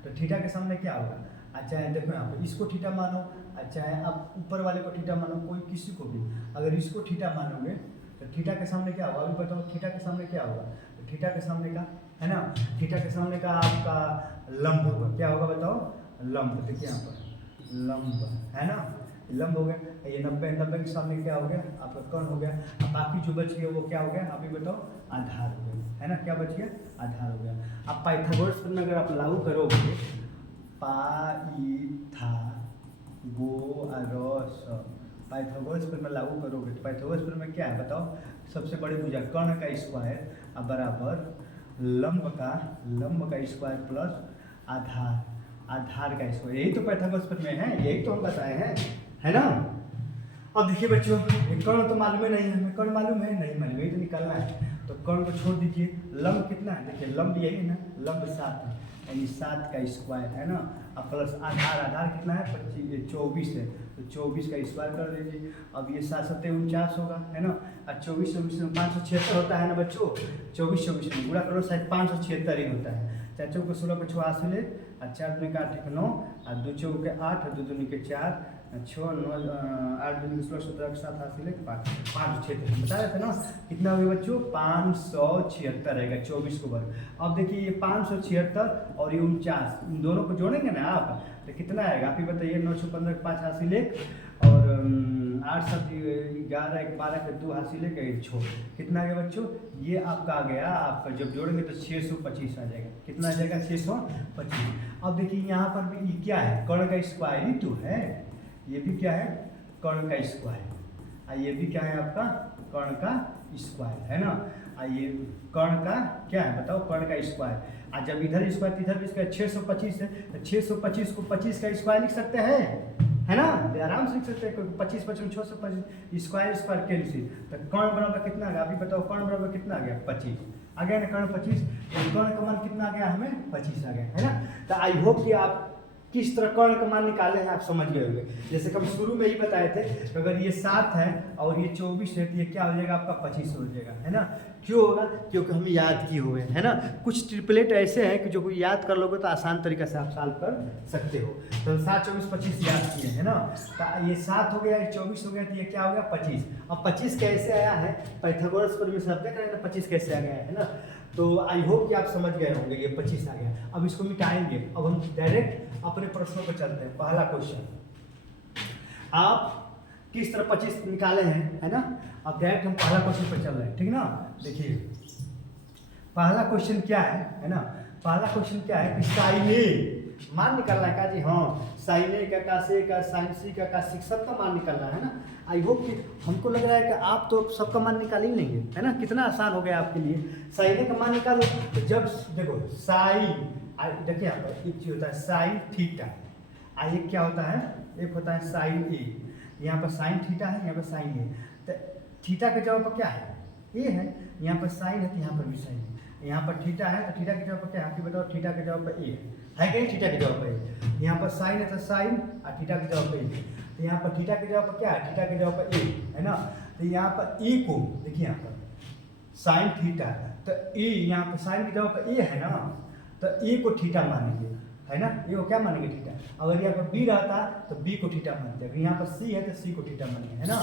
तो थीटा के सामने क्या होगा, अच्छा है, देखो यहाँ पे इसको थीटा मानो, अच्छा है, आप ऊपर वाले को थीटा मानो, कोई किसी को भी अगर इसको थीटा मानोगे तो थीटा के सामने क्या होगा, अभी बताओ थीटा के सामने क्या होगा, तो थीटा के सामने का, है ना, थीटा के सामने का आपका लंब होगा, क्या होगा बताओ, लंब। देखिए यहाँ पर लंब, है ना, लंब हो गया। ये 90 के सामने क्या हो गया, आपका कर्ण हो गया। अब बाकी जो बच गया वो क्या हो गया, आप ही बताओ, आधार हो गया, है ना, क्या बच गया, आधार हो गया। अब पाइथागोरस प्रमेय अगर आप लागू करोगे, पाइथागोरस प्रमेय लागू करोगे तो पाइथागोरस प्रमेय क्या है बताओ, सबसे बड़ी भुजा कर्ण का स्क्वायर अब बराबर लंब का स्क्वायर प्लस आधार का स्क्वायर, यही तो पाइथागोरस प्रमेय है, यही तो हम बताए हैं, है ना। अब देखिए बच्चों, कर्ण तो मालूम ही नहीं है हमें, कर्ण मालूम है नहीं मालूम, यही तो निकालना है। तो कर्ण को छोड़ दीजिए, लंब कितना है, देखिए लंब यही है ना, लंब 7 है, यानी 7 का स्क्वायर, है ना। अब प्लस आधार कितना है, 24 है, तो 24 का स्क्वायर कर दीजिए। अब ये 7 7 49 होगा, है ना। और 24 में 576 होता है ना बच्चों, 24 में पूरा करो, शायद 576 ही होता है। 4 चौके 16 को 86 ले, और 4 दूनी के 8 9, और 2 चौके के 8, 2 दूनी के 4, 6 9 8 दूनी के 16 17 के 7 हासिल 576 बता रहे थे ना, कितना हो गया बच्चों, 576 रहेगा 24 को वर्ग। अब देखिए ये 576 और ये 49, इन दोनों को जोड़ेंगे ना आप तो कितना आएगा, आप ही बताइए। 9 6 15 5 हासिल 1 और 8 7 11 1 12 के 2 हासिल 1 6, कितना आ गया बच्चों, ये आपका आ गया, आपका जब जोड़ेंगे तो 625 आ जाएगा, कितना आ जाएगा 625। अब देखिए यहाँ पर भी ये क्या है, कर्ण का स्क्वायर ही तो है, ये भी क्या है, कर्ण का स्क्वायर, और ये भी क्या है आपका कर्ण का स्क्वायर, है ना। ये कर्ण का क्या है बताओ, कर्ण का स्क्वायर, और जब इधर स्क्वायर इधर भी स्क्वायर 625 है, तो 625 को 25 का स्क्वायर लिख सकते हैं, है ना, आराम से लिख सकते हैं, 25 25 625 स्क्वायर कैंसिल, तो कर्ण बराबर कितना आ गया, अभी बताओ, कर्ण बराबर कितना आ गया, 25 आ गया ना, कर्ण 25, कर्ण का मान कितना आ गया हमें, 25 आ गया, है ना। तो आई होप कि आप किस तरह कर्ण का मान निकाले हैं आप समझ गए होंगे। जैसे कि हम शुरू में ही बताए थे, तो अगर ये 7 है और ये 24 है तो ये क्या हो जाएगा आपका 25 हो जाएगा, है ना। क्यों होगा, क्योंकि हम याद किए हुए हैं, है ना। कुछ ट्रिपलेट ऐसे हैं कि जो कोई याद कर लोगे तो आसान तरीके से आप सॉल्व कर सकते हो। तो 7 24 25 याद किए, है ना। तो ये 7 हो गया, 24 हो गया, तो ये क्या हो गया 25। अब 25 कैसे आया है, पाइथागोरस प्रमेय से आपने करें 25 कैसे आ गया है ना। तो आई होप कि आप समझ गए होंगे, ये 25 आ गया। अब इसको मिटाएंगे, अब हम डायरेक्ट अपने प्रश्नों पर चलते हैं। पहला क्वेश्चन, आप किस तरह 25 निकाले हैं, है ना। अब डायरेक्ट हम पहला क्वेश्चन पर चल रहे हैं, ठीक ना। देखिए पहला क्वेश्चन क्या है ना, पहला क्वेश्चन क्या है कि साइन ए मान निकालना है का जी, हाँ साइन ए का, cos A का, sin C का, cos C सबका मान निकालना है ना। आई होप कि हमको लग रहा है कि आप तो सबका मान निकाल ही लेंगे, है ना। कितना आसान हो गया आपके लिए, साइन ए का मान निकालो। तो जब देखो साइन, देखिए यहाँ पर एक चीज होता है साइन थीटा, एक क्या होता है, एक होता है साइन ए, यहाँ पर साइन थीटा है, यहाँ पर साइन ए। तो थीटा के जगह पर क्या है, ए है, यहाँ पर साइन है तो यहाँ पर भी साइन है, यहाँ पर थीटा है तो थीटा की जगह पर क्या है, आपको बताओ, थीटा की जगह पर ए है कि नहीं, थीटा की जगह पर ए। यहाँ पर साइन है तो साइन, और थीटा की जगह पर ए, तो यहाँ पर थीटा की जगह पर क्या है, थीटा की जगह पर ए, है ना। तो यहाँ पर ए को देखिए, यहाँ पर साइन थीटा, तो ए यहाँ पर साइन की जगह पर ए है ना, तो ए को थीटा मानेंगे, है ना, ये वो क्या मानेंगे थीटा। अगर यहाँ पर बी रहता तो बी को थीटा मानते, अगर यहाँ पर सी है तो सी को थीटा मानेंगे, है ना।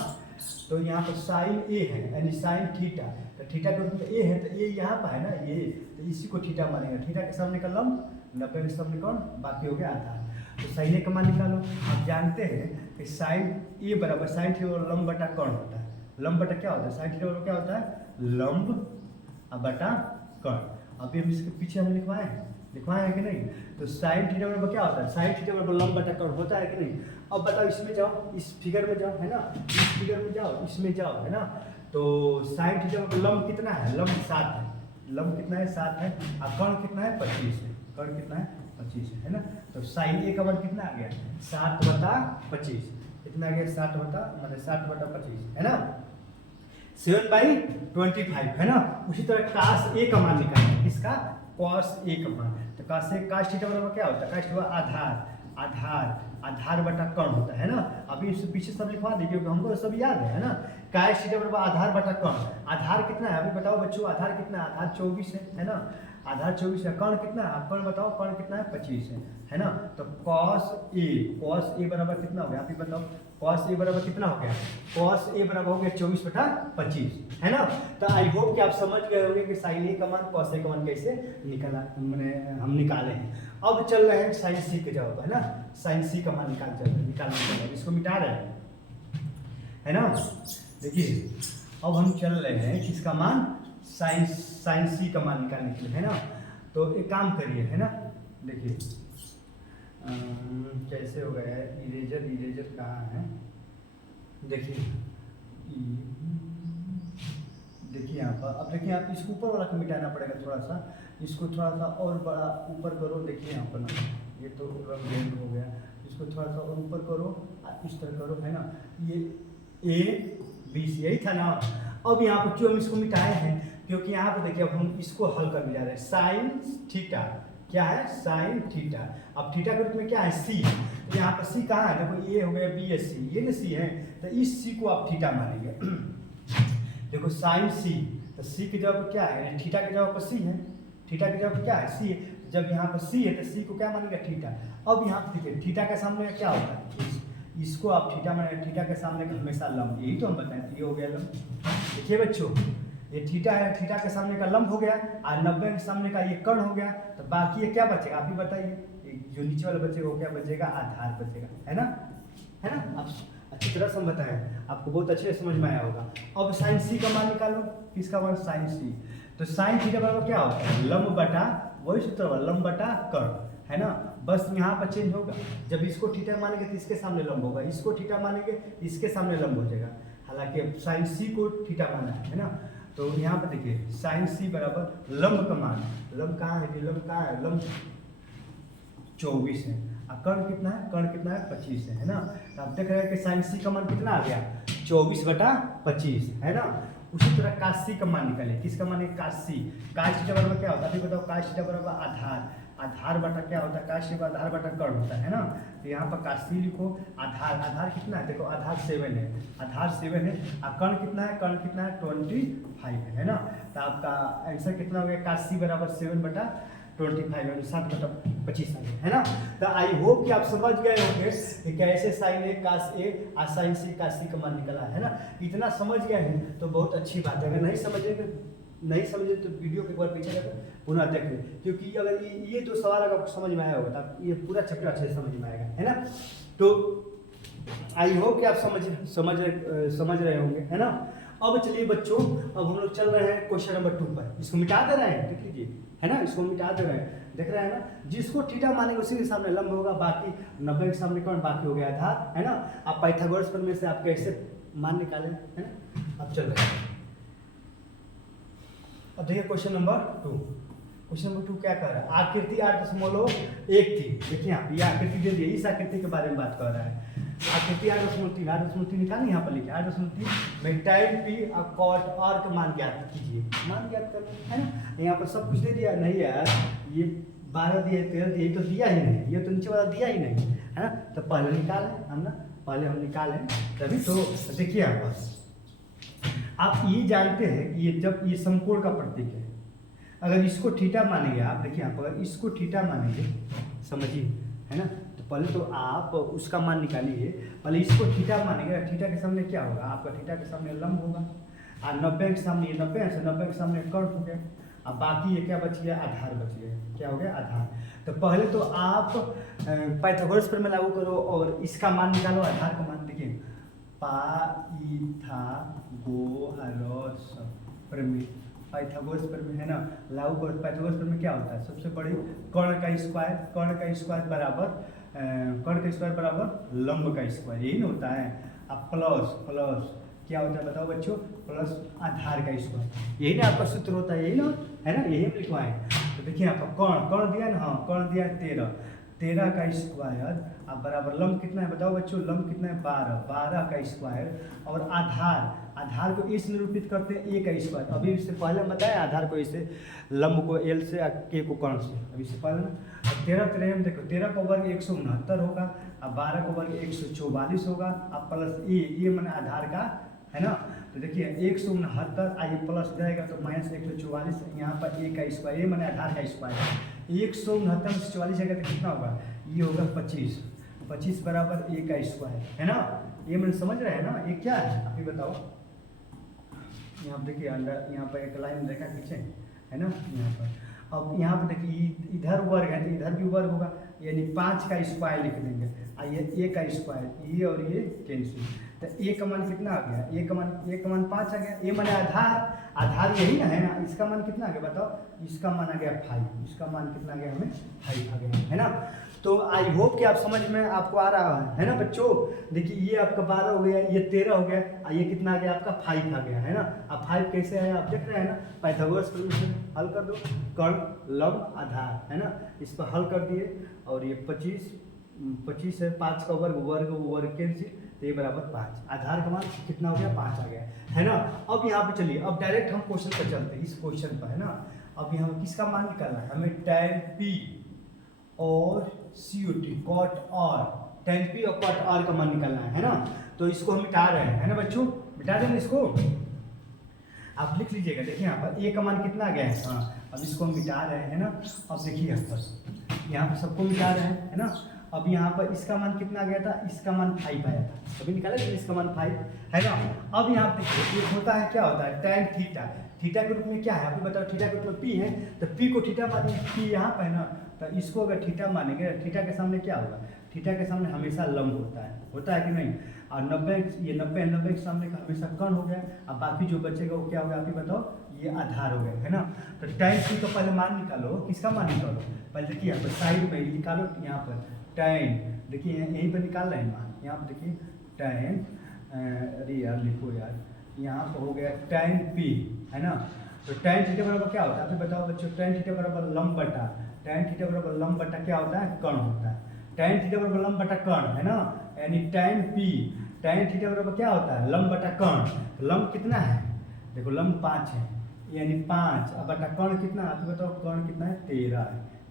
तो यहाँ पर साइन ए है यानी साइन थीटा, तो थीटा के रूप में ए है तो ए यहाँ पर है ना ये, तो इसी को थीटा मानेंगे। थीटा के सामने का लंब, 90 के सामने कौन, बाकी हो गया आधार। तो साइन ए का मान निकालो। आप जानते हैं कि साइन ए बराबर साइन थीटा लंब बटा कर्ण होता है। लंब बटा क्या होता है, साइन थीटा क्या होता है, लंब बटा कर्ण। अभी हम इसके पीछे हम लिखवाए हैं कि नहीं। तो साइन थीटा बराबर क्या होता है, साइन थीटा बराबर लंब बटा कर्ण होता है कि नहीं। अब बताओ इसमें जाओ, इस फिगर में जाओ, है ना, इस फिगर में जाओ, इसमें जाओ, है ना। तो साइन थीटा बराबर लंब कितना है, लंब 7 है, लंब कितना है 7 है, और कर्ण कितना है 25 है, कर्ण कितना है 25 है ना। तो साइन ए का मान कितना आ गया 7/25, कितना आ गया 7/25 है ना, 7/25 है ना। उसी तरह कास ए का मान निकालना है, किसका, कॉस ए का मान। तो कास थीटा बराबर क्या होता है, कास थीटा आधार बटा कर्ण होता है ना। अभी इससे पीछे सब लिखवा दीजिए क्योंकि हमको सब याद है ना। कास थीटा बराबर आधार बटा कर्ण। आधार कितना है अभी बताओ बच्चों, आधार कितना है, आधार 24 है ना, आधार 24 है। कर्ण कितना है, कर्ण बताओ, कर्ण कितना है 25 है ना। तो कॉस ए बराबर कितना हो गया, आप ही बताओ, कॉस ए बराबर कितना हो गया, कॉस ए बराबर हो गया 24/25 है ना। तो आई होप कि आप समझ गए होंगे कि साइन ए का मान कॉस ए का मान कैसे निकाला, मैंने हम निकाले हैं। अब चल रहे हैं साइन सी के जवाब, है ना, साइन सी का मान निकालना, इसको मिटा रहे हैं, है ना। देखिए अब हम चल रहे हैं किसका मान, साइन सी का मान निकालने के लिए, है ना। तो एक काम करिए, है ना, देखिए कैसे हो गया है, इरेजर कहाँ है, देखिए यहाँ पर। अब देखिए आप इसको ऊपर वाला को मिटाना पड़ेगा थोड़ा सा, इसको थोड़ा सा और बड़ा ऊपर करो। देखिए यहाँ पर ना, ये तो रंग हो गया, इसको थोड़ा सा और ऊपर करो, इस तरह करो, है ना। ये ए बी सी यही था ना। अब यहाँ पर क्यों हम इसको मिटाए हैं, क्योंकि यहाँ पर देखिए अब हम इसको हल करने जा रहे हैं। साइन थीटा क्या है, साइन थीटा। अब थीटा के रूप में क्या है, सी। तो यहाँ पर सी कहाँ है, देखो ये हो गया बी एस सी, ये ना सी है, तो इस सी को आप थीटा मानेंगे। देखो साइन सी, तो सी की जगह पर क्या है, थीटा की जगह पर सी है, थीटा की जगह पर क्या है, सी है। जब यहाँ पर सी है तो सी को क्या मानेंगे, थीटा। अब यहाँ पर देखिए थीटा के सामने क्या होता है, इसको आप थीटा मानेंगे, थीटा के सामने का हमेशा लंब, यही तो हम बताएं। ये हो गया लंब, देखिए बच्चों ये थीटा है, थीटा के सामने का लंब हो गया, और 90 के सामने का ये कर्ण हो गया। तो बाकी ये क्या बचेगा, आप ही बताइए, जो नीचे वाला बचेगा वो क्या बचेगा, आधार बचेगा, है ना, है ना। आप अच्छी तरह से हम बताएं, आपको बहुत अच्छे से समझ में आया होगा। अब साइन सी का मान निकालो, किसका मान, साइन सी। तो साइन थीटा बराबर क्या होता है, लंब बटा, वही सूत्र वाला, लंब बटा कर्ण, है ना। बस यहाँ पर चेंज होगा, जब इसको थीटा मानेंगे तो इसके सामने लंब होगा, इसको थीटा मानेंगे इसके सामने लंब हो जाएगा। हालांकि अब साइन सी को थीटा माना है ना। तो यहाँ पर देखिए साइन सी बराबर लंब का मान, लंब कहाँ है, लंब कहाँ है, लंब 24 है, और कर्ण कितना है, कर्ण कितना है 25 है ना। तो आप देख रहे हैं कि साइन सी का मान कितना आ गया, 24/25 है ना। उसी तरह काश सी का मान निकाले, किसका मान है, काश सी। काश थीटा बराबर क्या होता है, अभी बताओ, काश थीटा बराबर आधार बटा क्या होता है, काश थीटा आधार बटा कर्ण होता है ना। तो यहाँ पर काश सी लिखो, आधार कितना है, देखो आधार 7 है, आधार 7 है, और कर्ण कितना है, कर्ण कितना है 25 है ना। तो आपका आंसर कितना हो गया, काश सी बराबर 7/25 यानी 7/25 है ना। तो आई होप कि आप समझ गए होंगे कि कैसे साइन ए काश ए और साइन सी काश सी का मान निकला है ना। इतना समझ गए हैं तो बहुत अच्छी बात है। अगर नहीं समझे तो वीडियो के एक बार पीछे जाकर पुनः देख लें, क्योंकि अगर ये जो सवाल अगर आपको समझ में आया होगा तो ये पूरा चैप्टर अच्छे से समझ में आएगा, है ना। तो आई होप कि आप समझ रहे होंगे, है ना। अब चलिए बच्चों, अब हम लोग चल रहे हैं क्वेश्चन नंबर 2 पर। इसको मिटा दे रहे हैं, देख लीजिए, है ना, इसको मिटा दे रहे हैं, देख रहे हैं ना। जिसको थीटा मानेंगे उसी के सामने लंब होगा, बाकी 90 के सामने कौन, बाकी हो गया आधार, है ना। आप पाइथागोरस प्रमेय से आप कैसे मान निकालें, है ना। अब चल रहे हैं, अब देखिए क्वेश्चन नंबर 2। क्वेश्चन नंबर 2 क्या कह रहा है, आकृति 8.1 थी। देखिए यहाँ ये आकृति दे दी, इस आकृति के बारे में बात कर रहा है। आकृति 8.3 निकालिए, यहाँ पर लिखिए 8.3 में tan p और cot r का मान ज्ञात कीजिए, मान ज्ञात करना है ना। यहाँ पर सब कुछ दे दिया, नहीं यार ये 12 दिए 13 दिए, तो दिया ही नहीं, ये तो नीचे वाला दिया ही नहीं, है ना। तो पहले निकालें हम ना, पहले हम निकालें तभी तो। देखिए यहाँ पर आप ये जानते हैं कि ये जब ये समकोण का प्रतीक है, अगर इसको थीटा मानेंगे आप, देखिए यहाँ पर इसको थीटा मानेंगे, समझिए, है ना। तो पहले तो आप उसका मान निकालिए, पहले इसको थीटा मानेंगे, थीटा के सामने क्या होगा आपका, थीटा के सामने लंब होगा, और 90 के सामने ये 90 है, 90 के सामने कर्ण हो गया, अब बाकी ये क्या बच गया, आधार बच गया, क्या हो गया, आधार। तो पहले तो आप पाइथागोरस प्रमेय लागू करो और इसका मान निकालो, आधार का मान। देखिए पाइथागोरस प्रमेय, पाइथागोरस प्रमेय है ना, लागू करो। पाइथागोरस प्रमेय क्या होता है, सबसे बड़ी कर्ण का स्क्वायर, कर्ण का स्क्वायर बराबर कर्ण का स्क्वायर बराबर लंब का स्क्वायर, यही ना होता है। अब प्लस प्लस क्या होता है बताओ बच्चों, प्लस आधार का स्क्वायर, यही ना आपका सूत्र होता है, यही ना, है ना, यही हम लिखवाए। तो देखिए आपका कर्ण, कर्ण दिया ना, हाँ कर्ण दिया 13, 13 का स्क्वायर अब बराबर लंब कितना है बताओ बच्चों, लंब कितना है 12, 12 का स्क्वायर, और आधार, आधार को ए से निरूपित करते हैं, ए का स्क्वायर। अभी इससे पहले हम बताया आधार को ऐसे, लंब को एल से, के को कर्ण से, अभी से पहले ना। 13 13 में देखो, 13 का वर्ग 169 होगा, अब 12 का वर्ग 144 होगा, अब प्लस ए मैंने आधार का, है ना। तो देखिए 169 आइए प्लस जाएगा तो माइनस 144, यहाँ पर ए का स्क्वायर, ये मैंने आधार का स्क्वायर, 169 में 44 जाएगा तो कितना होगा, ये होगा 25, 25 बराबर ए का स्क्वायर, है ना। ये मैंने समझ रहे हैं ना, ये क्या है अभी बताओ। यहाँ पर देखिए अंदर, यहाँ पर एक लाइन देखा पीछे, है ना, यहाँ पर। अब यहाँ पर देखिए इधर वर्ग है तो इधर भी वर्ग होगा, यानी 5 का स्क्वायर लिख देंगे, आइए ए का स्क्वायर, ये और ये कैंसिल, तो ए का मान कितना आ गया, ए का मान 5 आ गया, ए माने आधार, आधार यही ना है ना, इसका मान कितना आ गया बताओ, इसका मान आ गया 5, इसका मान कितना आ गया हमें 5 आ गया, है ना। तो आई होप कि आप समझ में आपको आ रहा है ना बच्चों। देखिए ये आपका 12 हो गया, ये 13 हो गया, ये कितना आ गया आपका 5 आ गया, है ना। अब 5 कैसे है आप देख रहे हैं ना, पाइथागोरस प्रमेय से हल कर दो, कर्ण लंब आधार, है ना, इस पर हल कर दिए, और ये 25 है, 5 का वर्ग, वर्ग कैंसिल, तो ये बराबर 5, आधार का मान कितना हो गया 5 आ गया, है ना। अब यहाँ पे चलिए, अब डायरेक्ट हम क्वेश्चन पर चलते हैं, इस क्वेश्चन पर, है ना। अब यहाँ किसका मान निकालना है हमें, tan p और COT, cot r, tan p और कॉट r का मान निकालना है ना। तो इसको हम मिटा रहे हैं, है ना बच्चों, मिटा देंगे इसको, आप लिख लीजिएगा। देखिए यहाँ पर a का मान कितना आ गया है, हाँ अब इसको हम मिटा रहे हैं ना। अब देखिए यहाँ पर सबको मिटा रहे हैं, है ना। अब यहाँ पर इसका मान कितना आ गया था, इसका मान 5 आया था, अभी निकाला इसका मान 5, है ना। अब यहाँ पे देखिए एक होता है, क्या होता है tan थीटा, थीटा के रूप में क्या है आपको बताओ, थीटा के रूप में p है, तो p को थीटा मानेंगे, p यहाँ पर है ना, तो इसको अगर थीटा मानेंगे, थीटा के सामने क्या होगा, थीटा के सामने हमेशा लंब होता है कि नहीं। और 90 ये 90 के सामने का हमेशा कर्ण हो गया, अब बाकी जो बचेगा वो क्या होगा आप ही बताओ, ये आधार हो गया, है ना। तो tan p का पहले मान निकालो, किसका मान निकालो, पहले देखिए यहाँ पर साइड में निकालो, यहाँ पर tan, देखिए यहीं पर निकाल रहे हैं मान, यहाँ पर देखिए tan, अरे यार लिखो यार, यहाँ पर हो गया tan p, है ना। तो tan थीटा बराबर क्या होता है आप बताओ बच्चों, tan थीटा बराबर लंब बटा, tan थीटा बराबर लंब बटा क्या होता है, कर्ण होता है, tan थीटा बराबर लंब बटा कर्ण, है ना, यानी tan p, tan थीटा बराबर क्या होता है, लंब बटा कर्ण। लंब कितना है, देखो लंब 5 है, यानी 5, अब बटा कर्ण कितना आप बताओ, कर्ण कितना है 13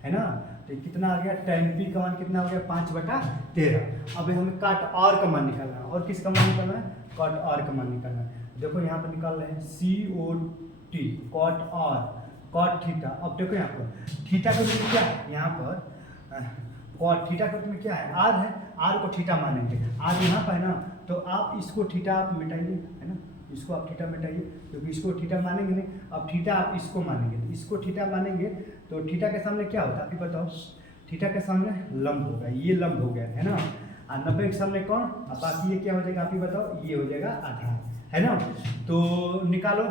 है ना। तो कितना आ गया, tan p का मान कितना हो गया 5/13। अब हमें काट r का मान निकालना है, और किसका मान निकालना है, कॉट r का मान निकालना है। देखो यहाँ पर निकाल रहे हैं COT, cot r, cot theta. अब देखो यहाँ पर थीटा का रूप क्या है, यहाँ पर कॉट थीटा का रूप क्या है, r है, r को थीटा मानेंगे, r यहाँ पर है ना, तो आप इसको थीटा आप मिटाइए, है ना, इसको आप थीटा मिटाइए, क्योंकि इसको थीटा मानेंगे नहीं, अब थीटा आप इसको मानेंगे, तो इसको थीटा मानेंगे तो थीटा के सामने क्या होता है आप ही बताओ, थीटा के सामने लंब होगा, ये लंब हो गया, है ना, और 90 के सामने कौन, अब बाकी ये क्या हो जाएगा आप ही बताओ, ये हो जाएगा आधार, है ना। तो निकालो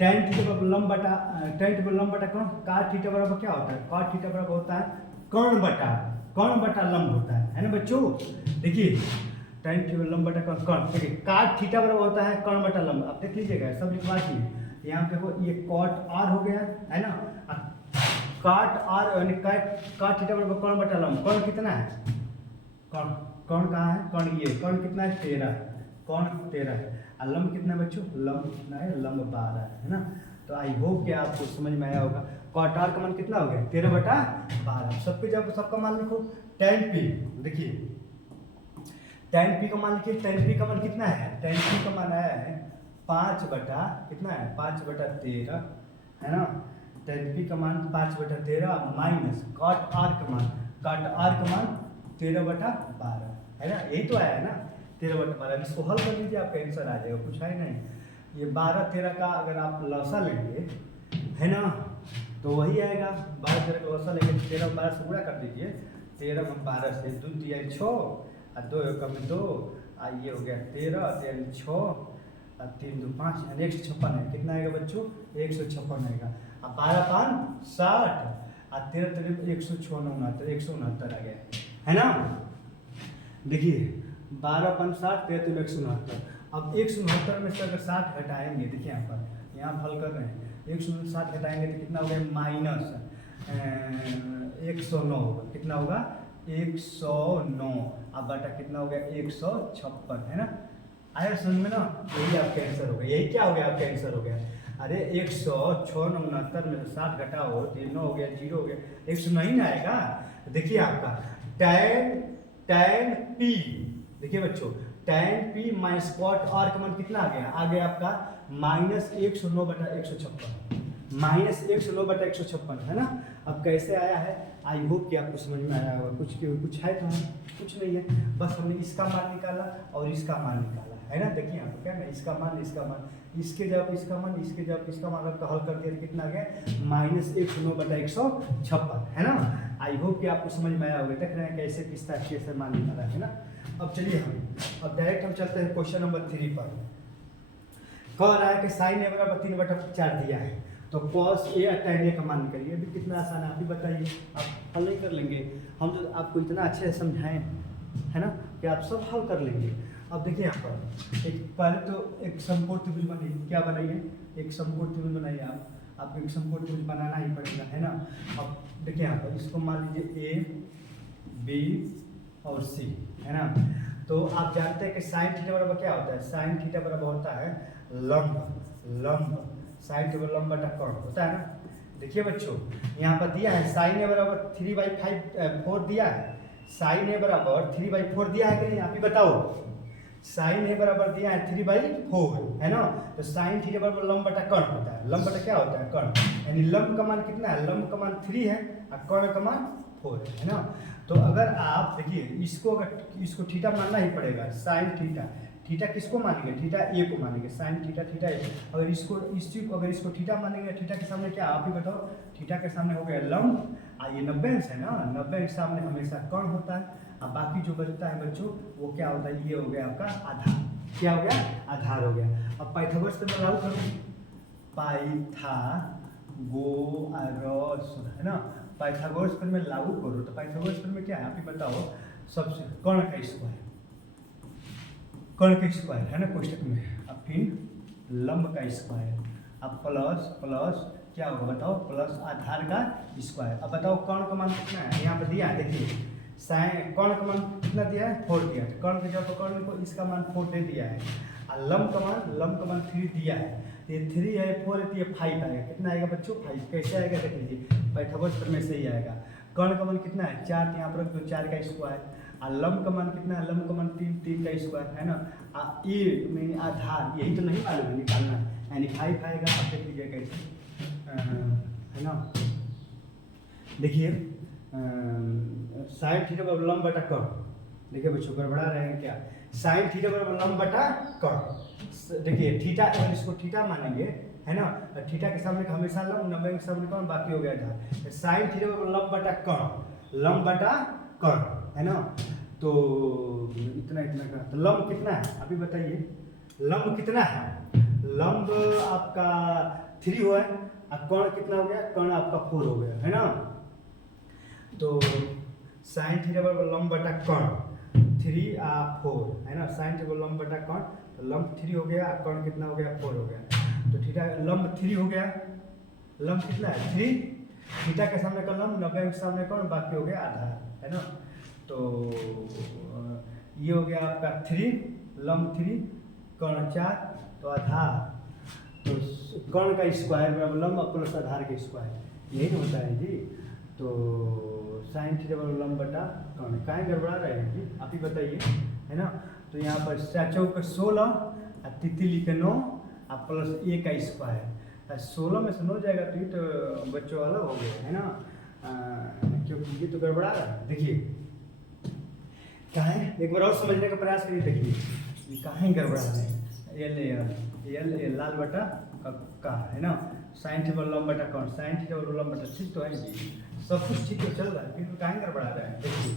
tan थीटा बराबर लंब बटा, tan थीटा लंब बटा कौन, cot थीटा बराबर क्या होता है, cot थीटा बराबर होता है कर्ण बटा लंब होता है ना बच्चों। देखिए tan थीटा लंब बटा कर्ण, देखिए cot थीटा बराबर होता है कर्ण बटा लंब, अब देख लीजिएगा सब लिखवा दीजिए। यहाँ देखो ये cot r हो गया, है ना, cot r यानी cot थीटा बराबर कर्ण बटा लंब, कर्ण कितना है, कर्ण कहाँ है, कर्ण ये, कर्ण कितना है 13, कर्ण 13 है, और लंब कितना है बच्चों, लंब कितना है, लंब 12 है ना। तो आई होप कि आपको समझ में आया होगा। कॉट आर का मान कितना हो गया 13/12, सबके जब सबका मान लिखो। tan p, देखिए tan p का मान लिखिए, tan p का मान कितना है, tan p का मान आया है 5 बटा कितना है 5/13, है ना। tan p का मान 5/13 माइनस कॉट आर का मान, काट आर का मान 13/12 है ना, यही तो आया है ना 13/12। इसको हल कर लीजिए, आपका आंसर आ जाएगा, कुछ है नहीं। ये 12-13 का अगर आप लसा लेंगे है ना, तो वही आएगा। 12-13 का लसा लेंगे, 13-12 से गुणा कर दीजिए। 13-12 से 2 दिया 6 और 2 कम 2, ये हो गया 13 6 और 3 2 5 यानी 156 है। कितना आएगा बच्चों? 156 आएगा। अब 12-5 60 और 13 169 169 आ गया है ना। देखिए 12-5 60 13 169। अब 169 में से अगर 60 घटाएंगे, देखिए यहाँ पर यहाँ हल कर रहे हैं, 160 घटाएंगे तो कितना हो गया? माइनस 109 होगा। कितना होगा? 109। अब बटा कितना हो गया? 156 है ना। आया समझ में ना? यही आपका आंसर हो गया। यही क्या हो गया? आपका आंसर हो गया। अरे 169 में से 60 घटाओ तो 9 हो गया, 0 हो गया, 109 नहीं आएगा। देखिए आपका tan p, देखिए बच्चों tan p minus squat r का मान कितना आ गया? आ गया आपका -109/156, -109/156 है ना। अब कैसे आया है? आई होप कि आपको समझ में आया होगा। कुछ है तो कुछ नहीं है, बस हमने इसका मान निकाला और इसका मान निकाला है ना। देखिए यहाँ पर क्या है, इसका मान इसके जब इसका मान इसके जब इसका मान आपका हल कर दिया तो कितना आ गया? -109/156 है ना। आई होप कि आपको समझ में आया होगा। देख रहे हैं कैसे किस तरीके से मान निकाला है ना। अब चलिए अब डायरेक्ट हम चलते हैं क्वेश्चन नंबर 3 पर। कह रहा है कि साइन ए बराबर 3/4 दिया है, तो cos ए और tan ए का मान निकालिए। अभी कितना आसान है, आप ही बताइए। आप हल नहीं कर लेंगे, हम तो आपको इतना अच्छे से समझाएं है ना कि आप सब हल कर लेंगे। अब देखिए यहाँ पर पहले तो एक समकोण त्रिभुज बनाइए। क्या बनाइए? एक समकोण त्रिभुज बनाइए। आपको एक समकोण त्रिभुज बनाना ही पड़ेगा है ना। अब देखिए यहाँ पर इसको मान लीजिए A, B और C है ना। तो आप जानते हैं कि साइन थीटा बराबर क्या होता है? साइन थीटा बराबर होता है लंब साइन थीटा लंब बटा कोण होता है ना। देखिए बच्चों यहाँ पर दिया है साइन ए बराबर 3/4 दिया है। साइन ए बराबर 3/4 दिया है कि नहीं? आप ही बताओ। साइन ए बराबर दिया है 3/4 है ना। तो साइन थीटा बराबर लंब बटा कोण होता है। लंब बटा क्या होता है? कोण। यानी लंब का मान कितना है? लंब का मान 3 है और कोण का मान 4 है ना। तो अगर आप देखिए इसको थीटा मानना ही पड़ेगा। साइन थीटा किसको मानेंगे? थीटा ए को मानेंगे। साइन थीटा ए। अगर इसको थीटा मानेंगे, थीटा के सामने क्या? आप ही बताओ। थीटा के सामने हो गया लंब, ये 90 अंश है ना। 90 अंश सामने हमेशा कोण होता है। अब बाकी जो बचता है बच्चों वो क्या होता है? ये हो गया आपका आधार। क्या हो गया? आधार हो गया। अब पाइथागोरस पे मैं लागू करूँ, पाइथागोरस है ना। पाइथागोरस पर मैं लागू करूँ तो पाइथागोरस पर में क्या है? आप ही बताओ। सबसे कोण का स्क्वायर है ना कोष्टक में। अब फिर लंब का स्क्वायर, अब प्लस क्या होगा बताओ? प्लस आधार का स्क्वायर। अब बताओ कोण का मान कितना है? यहाँ पर दिया है, देखिए साइन कोण का मान कितना दिया है? 4 दिया है। कोण के जगह कोण को इसका मान 4 दे दिया है। और लंब का मान 3 दिया है। ये 3 है 4 है तो ये 5 आएगा। कितना आएगा बच्चों? 5। कैसे आएगा देख लीजिए, पाइथागोरस प्रमेय से ही आएगा। कोण का मान कितना है? 4, यहाँ पर रख दो 4 का स्क्वायर। और लंब का मान कितना है? लंब का मान 3 का स्क्वायर है ना। ये में आधार यही तो नहीं मालूम है, निकालना है। यानी 5 आएगा। आप देख लीजिए कैसे है ना। देखिए साइन थीटा बराबर लंब बटा कोण। देखिए बच्चों गड़बड़ा रहे हैं क्या? साइन थीटा बराबर लंब बटा कोण। देखिए थीटा, अगर इसको थीटा मानेंगे है ना, थीटा के सामने हमेशा लंब, 90 के सामने कोण, बाकी हो गया आधार। साइन थीटा बराबर लंब बटा कोण है ना। तो इतना का तो लंब कितना है? अभी बताइए लंब कितना है? लंब आपका 3 हुआ है और कोण कितना हो गया? कोण आपका 4 हो गया है ना। तो साइन थीटा बराबर लंब बटा कोण 3 और 4 है ना। साइन थीटा लंब बटा कोण, तो लंब 3 हो गया और कोण कितना हो गया? 4 हो गया। तो थीटा लंब 3 हो गया। लंब कितना है? 3। थीटा के सामने का लंब, 90 के सामने कोण, बाकी हो गया आधार है ना। तो ये हो गया आपका 3, लंब 3, कोण 4, तो आधार, तो कोण का स्क्वायर बराबर लंब प्लस आधार के स्क्वायर, यही होता है जी। तो साइन थीटा बराबर लंब बटा कोण। काहे गड़बड़ा रहे हैं जी? आप ही बताइए है ना। तो यहाँ पर 4 16 और 3 9 और प्लस a का स्क्वायर। 16 में से 9 जाएगा तो ये तो बच्चों वाला हो गया है ना। क्योंकि ये तो गड़बड़ा रहा है। देखिए क्या है, एक बार और समझने का प्रयास करिए। देखिए ये कहाँ गड़बड़ा है, एल लाल बटा का है ना, साइन थीटा लंब बटा कौन, साइन थीटा लंब बटा, ठीक तो है जी, सब कुछ ठीक तो चल रहा है, फिर कहाँ गड़बड़ा रहा है। देखिए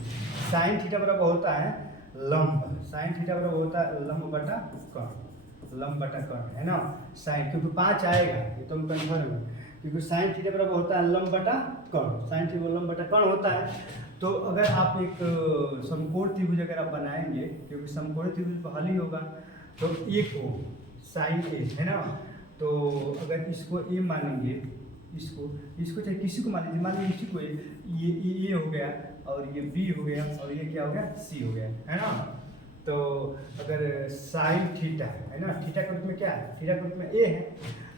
साइन थीटा बराबर होता है लंब, साइन थीटा बराबर होता है लंब बटा कौन, लंब बटा कौन है ना, साइन, क्योंकि 5 आएगा ये तो हम कन्फर्म है, क्योंकि साइन थीटा बराबर होता है लंब बटा कौन, साइन थीटा लंब बटा कौन होता है। तो अगर आप एक समकोण त्रिभुज अगर आप बनाएंगे, क्योंकि समकोण त्रिभुज तो हल ही होगा, तो ए को साइन ए है ना, तो अगर इसको ए मानेंगे, इसको चाहे किसी को मान लीजिए, मान लीजिए इसी को ये हो गया और ये बी हो गया और ये क्या हो गया, सी हो गया है ना। तो अगर साइन थीटा है ना, थीटा के रूप में क्या है, थीटा के रूप में ए है,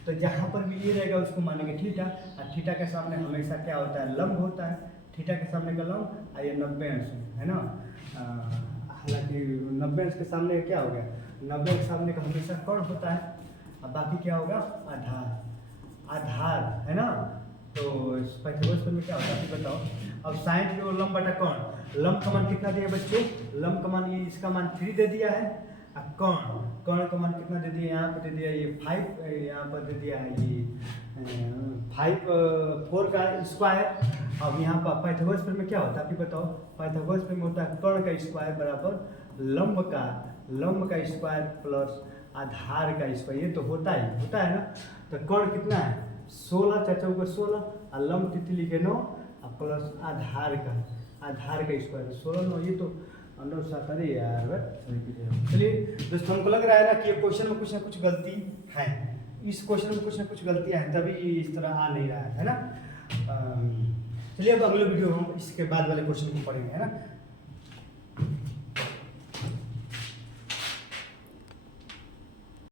तो जहाँ पर भी ए रहेगा उसको मानेंगे थीटा, और थीटा के सामने हमेशा क्या होता है, लंब होता है, थीटा के सामने का लंब और ये 90 अंश है ना। हालांकि 90 अंश के सामने क्या हो गया, 90 के सामने का हमेशा कोण होता है, और बाकी क्या होगा, आधार, आधार है ना। तो पाइथागोरस में क्या होता है बताओ। अब साइन थीटा और लंब बटा कौन, लंब का मान कितना दिया बच्चों, लंब का मान ये इसका मान 3 दे दिया है, और कौन का मान कितना दे दिया, यहाँ पर दे दिया ये 5, यहाँ पर दे दिया है ये 4 का स्क्वायर। अब यहाँ पर पाइथागोरस में क्या होता है आप बताओ, पाइथागोरस में होता है कर्ण का स्क्वायर बराबर लंब का स्क्वायर प्लस आधार का स्क्वायर, ये तो होता है ना। तो कर्ण कितना है 16, चाचा को 16, और लंब तितली के 9, और प्लस आधार का स्क्वायर 16 9, ये तो अंडर 7। अरे यार चलिए दोस्तों, हमको लग रहा है ना कि ये क्वेश्चन में कुछ ना कुछ गलती है, इस क्वेश्चन में कुछ ना कुछ गलतियां हैं, तभी इस तरह आ नहीं रहा है ना। चलिए अब अगले वीडियो हम इसके बाद वाले क्वेश्चन को पढ़ेंगे है ना।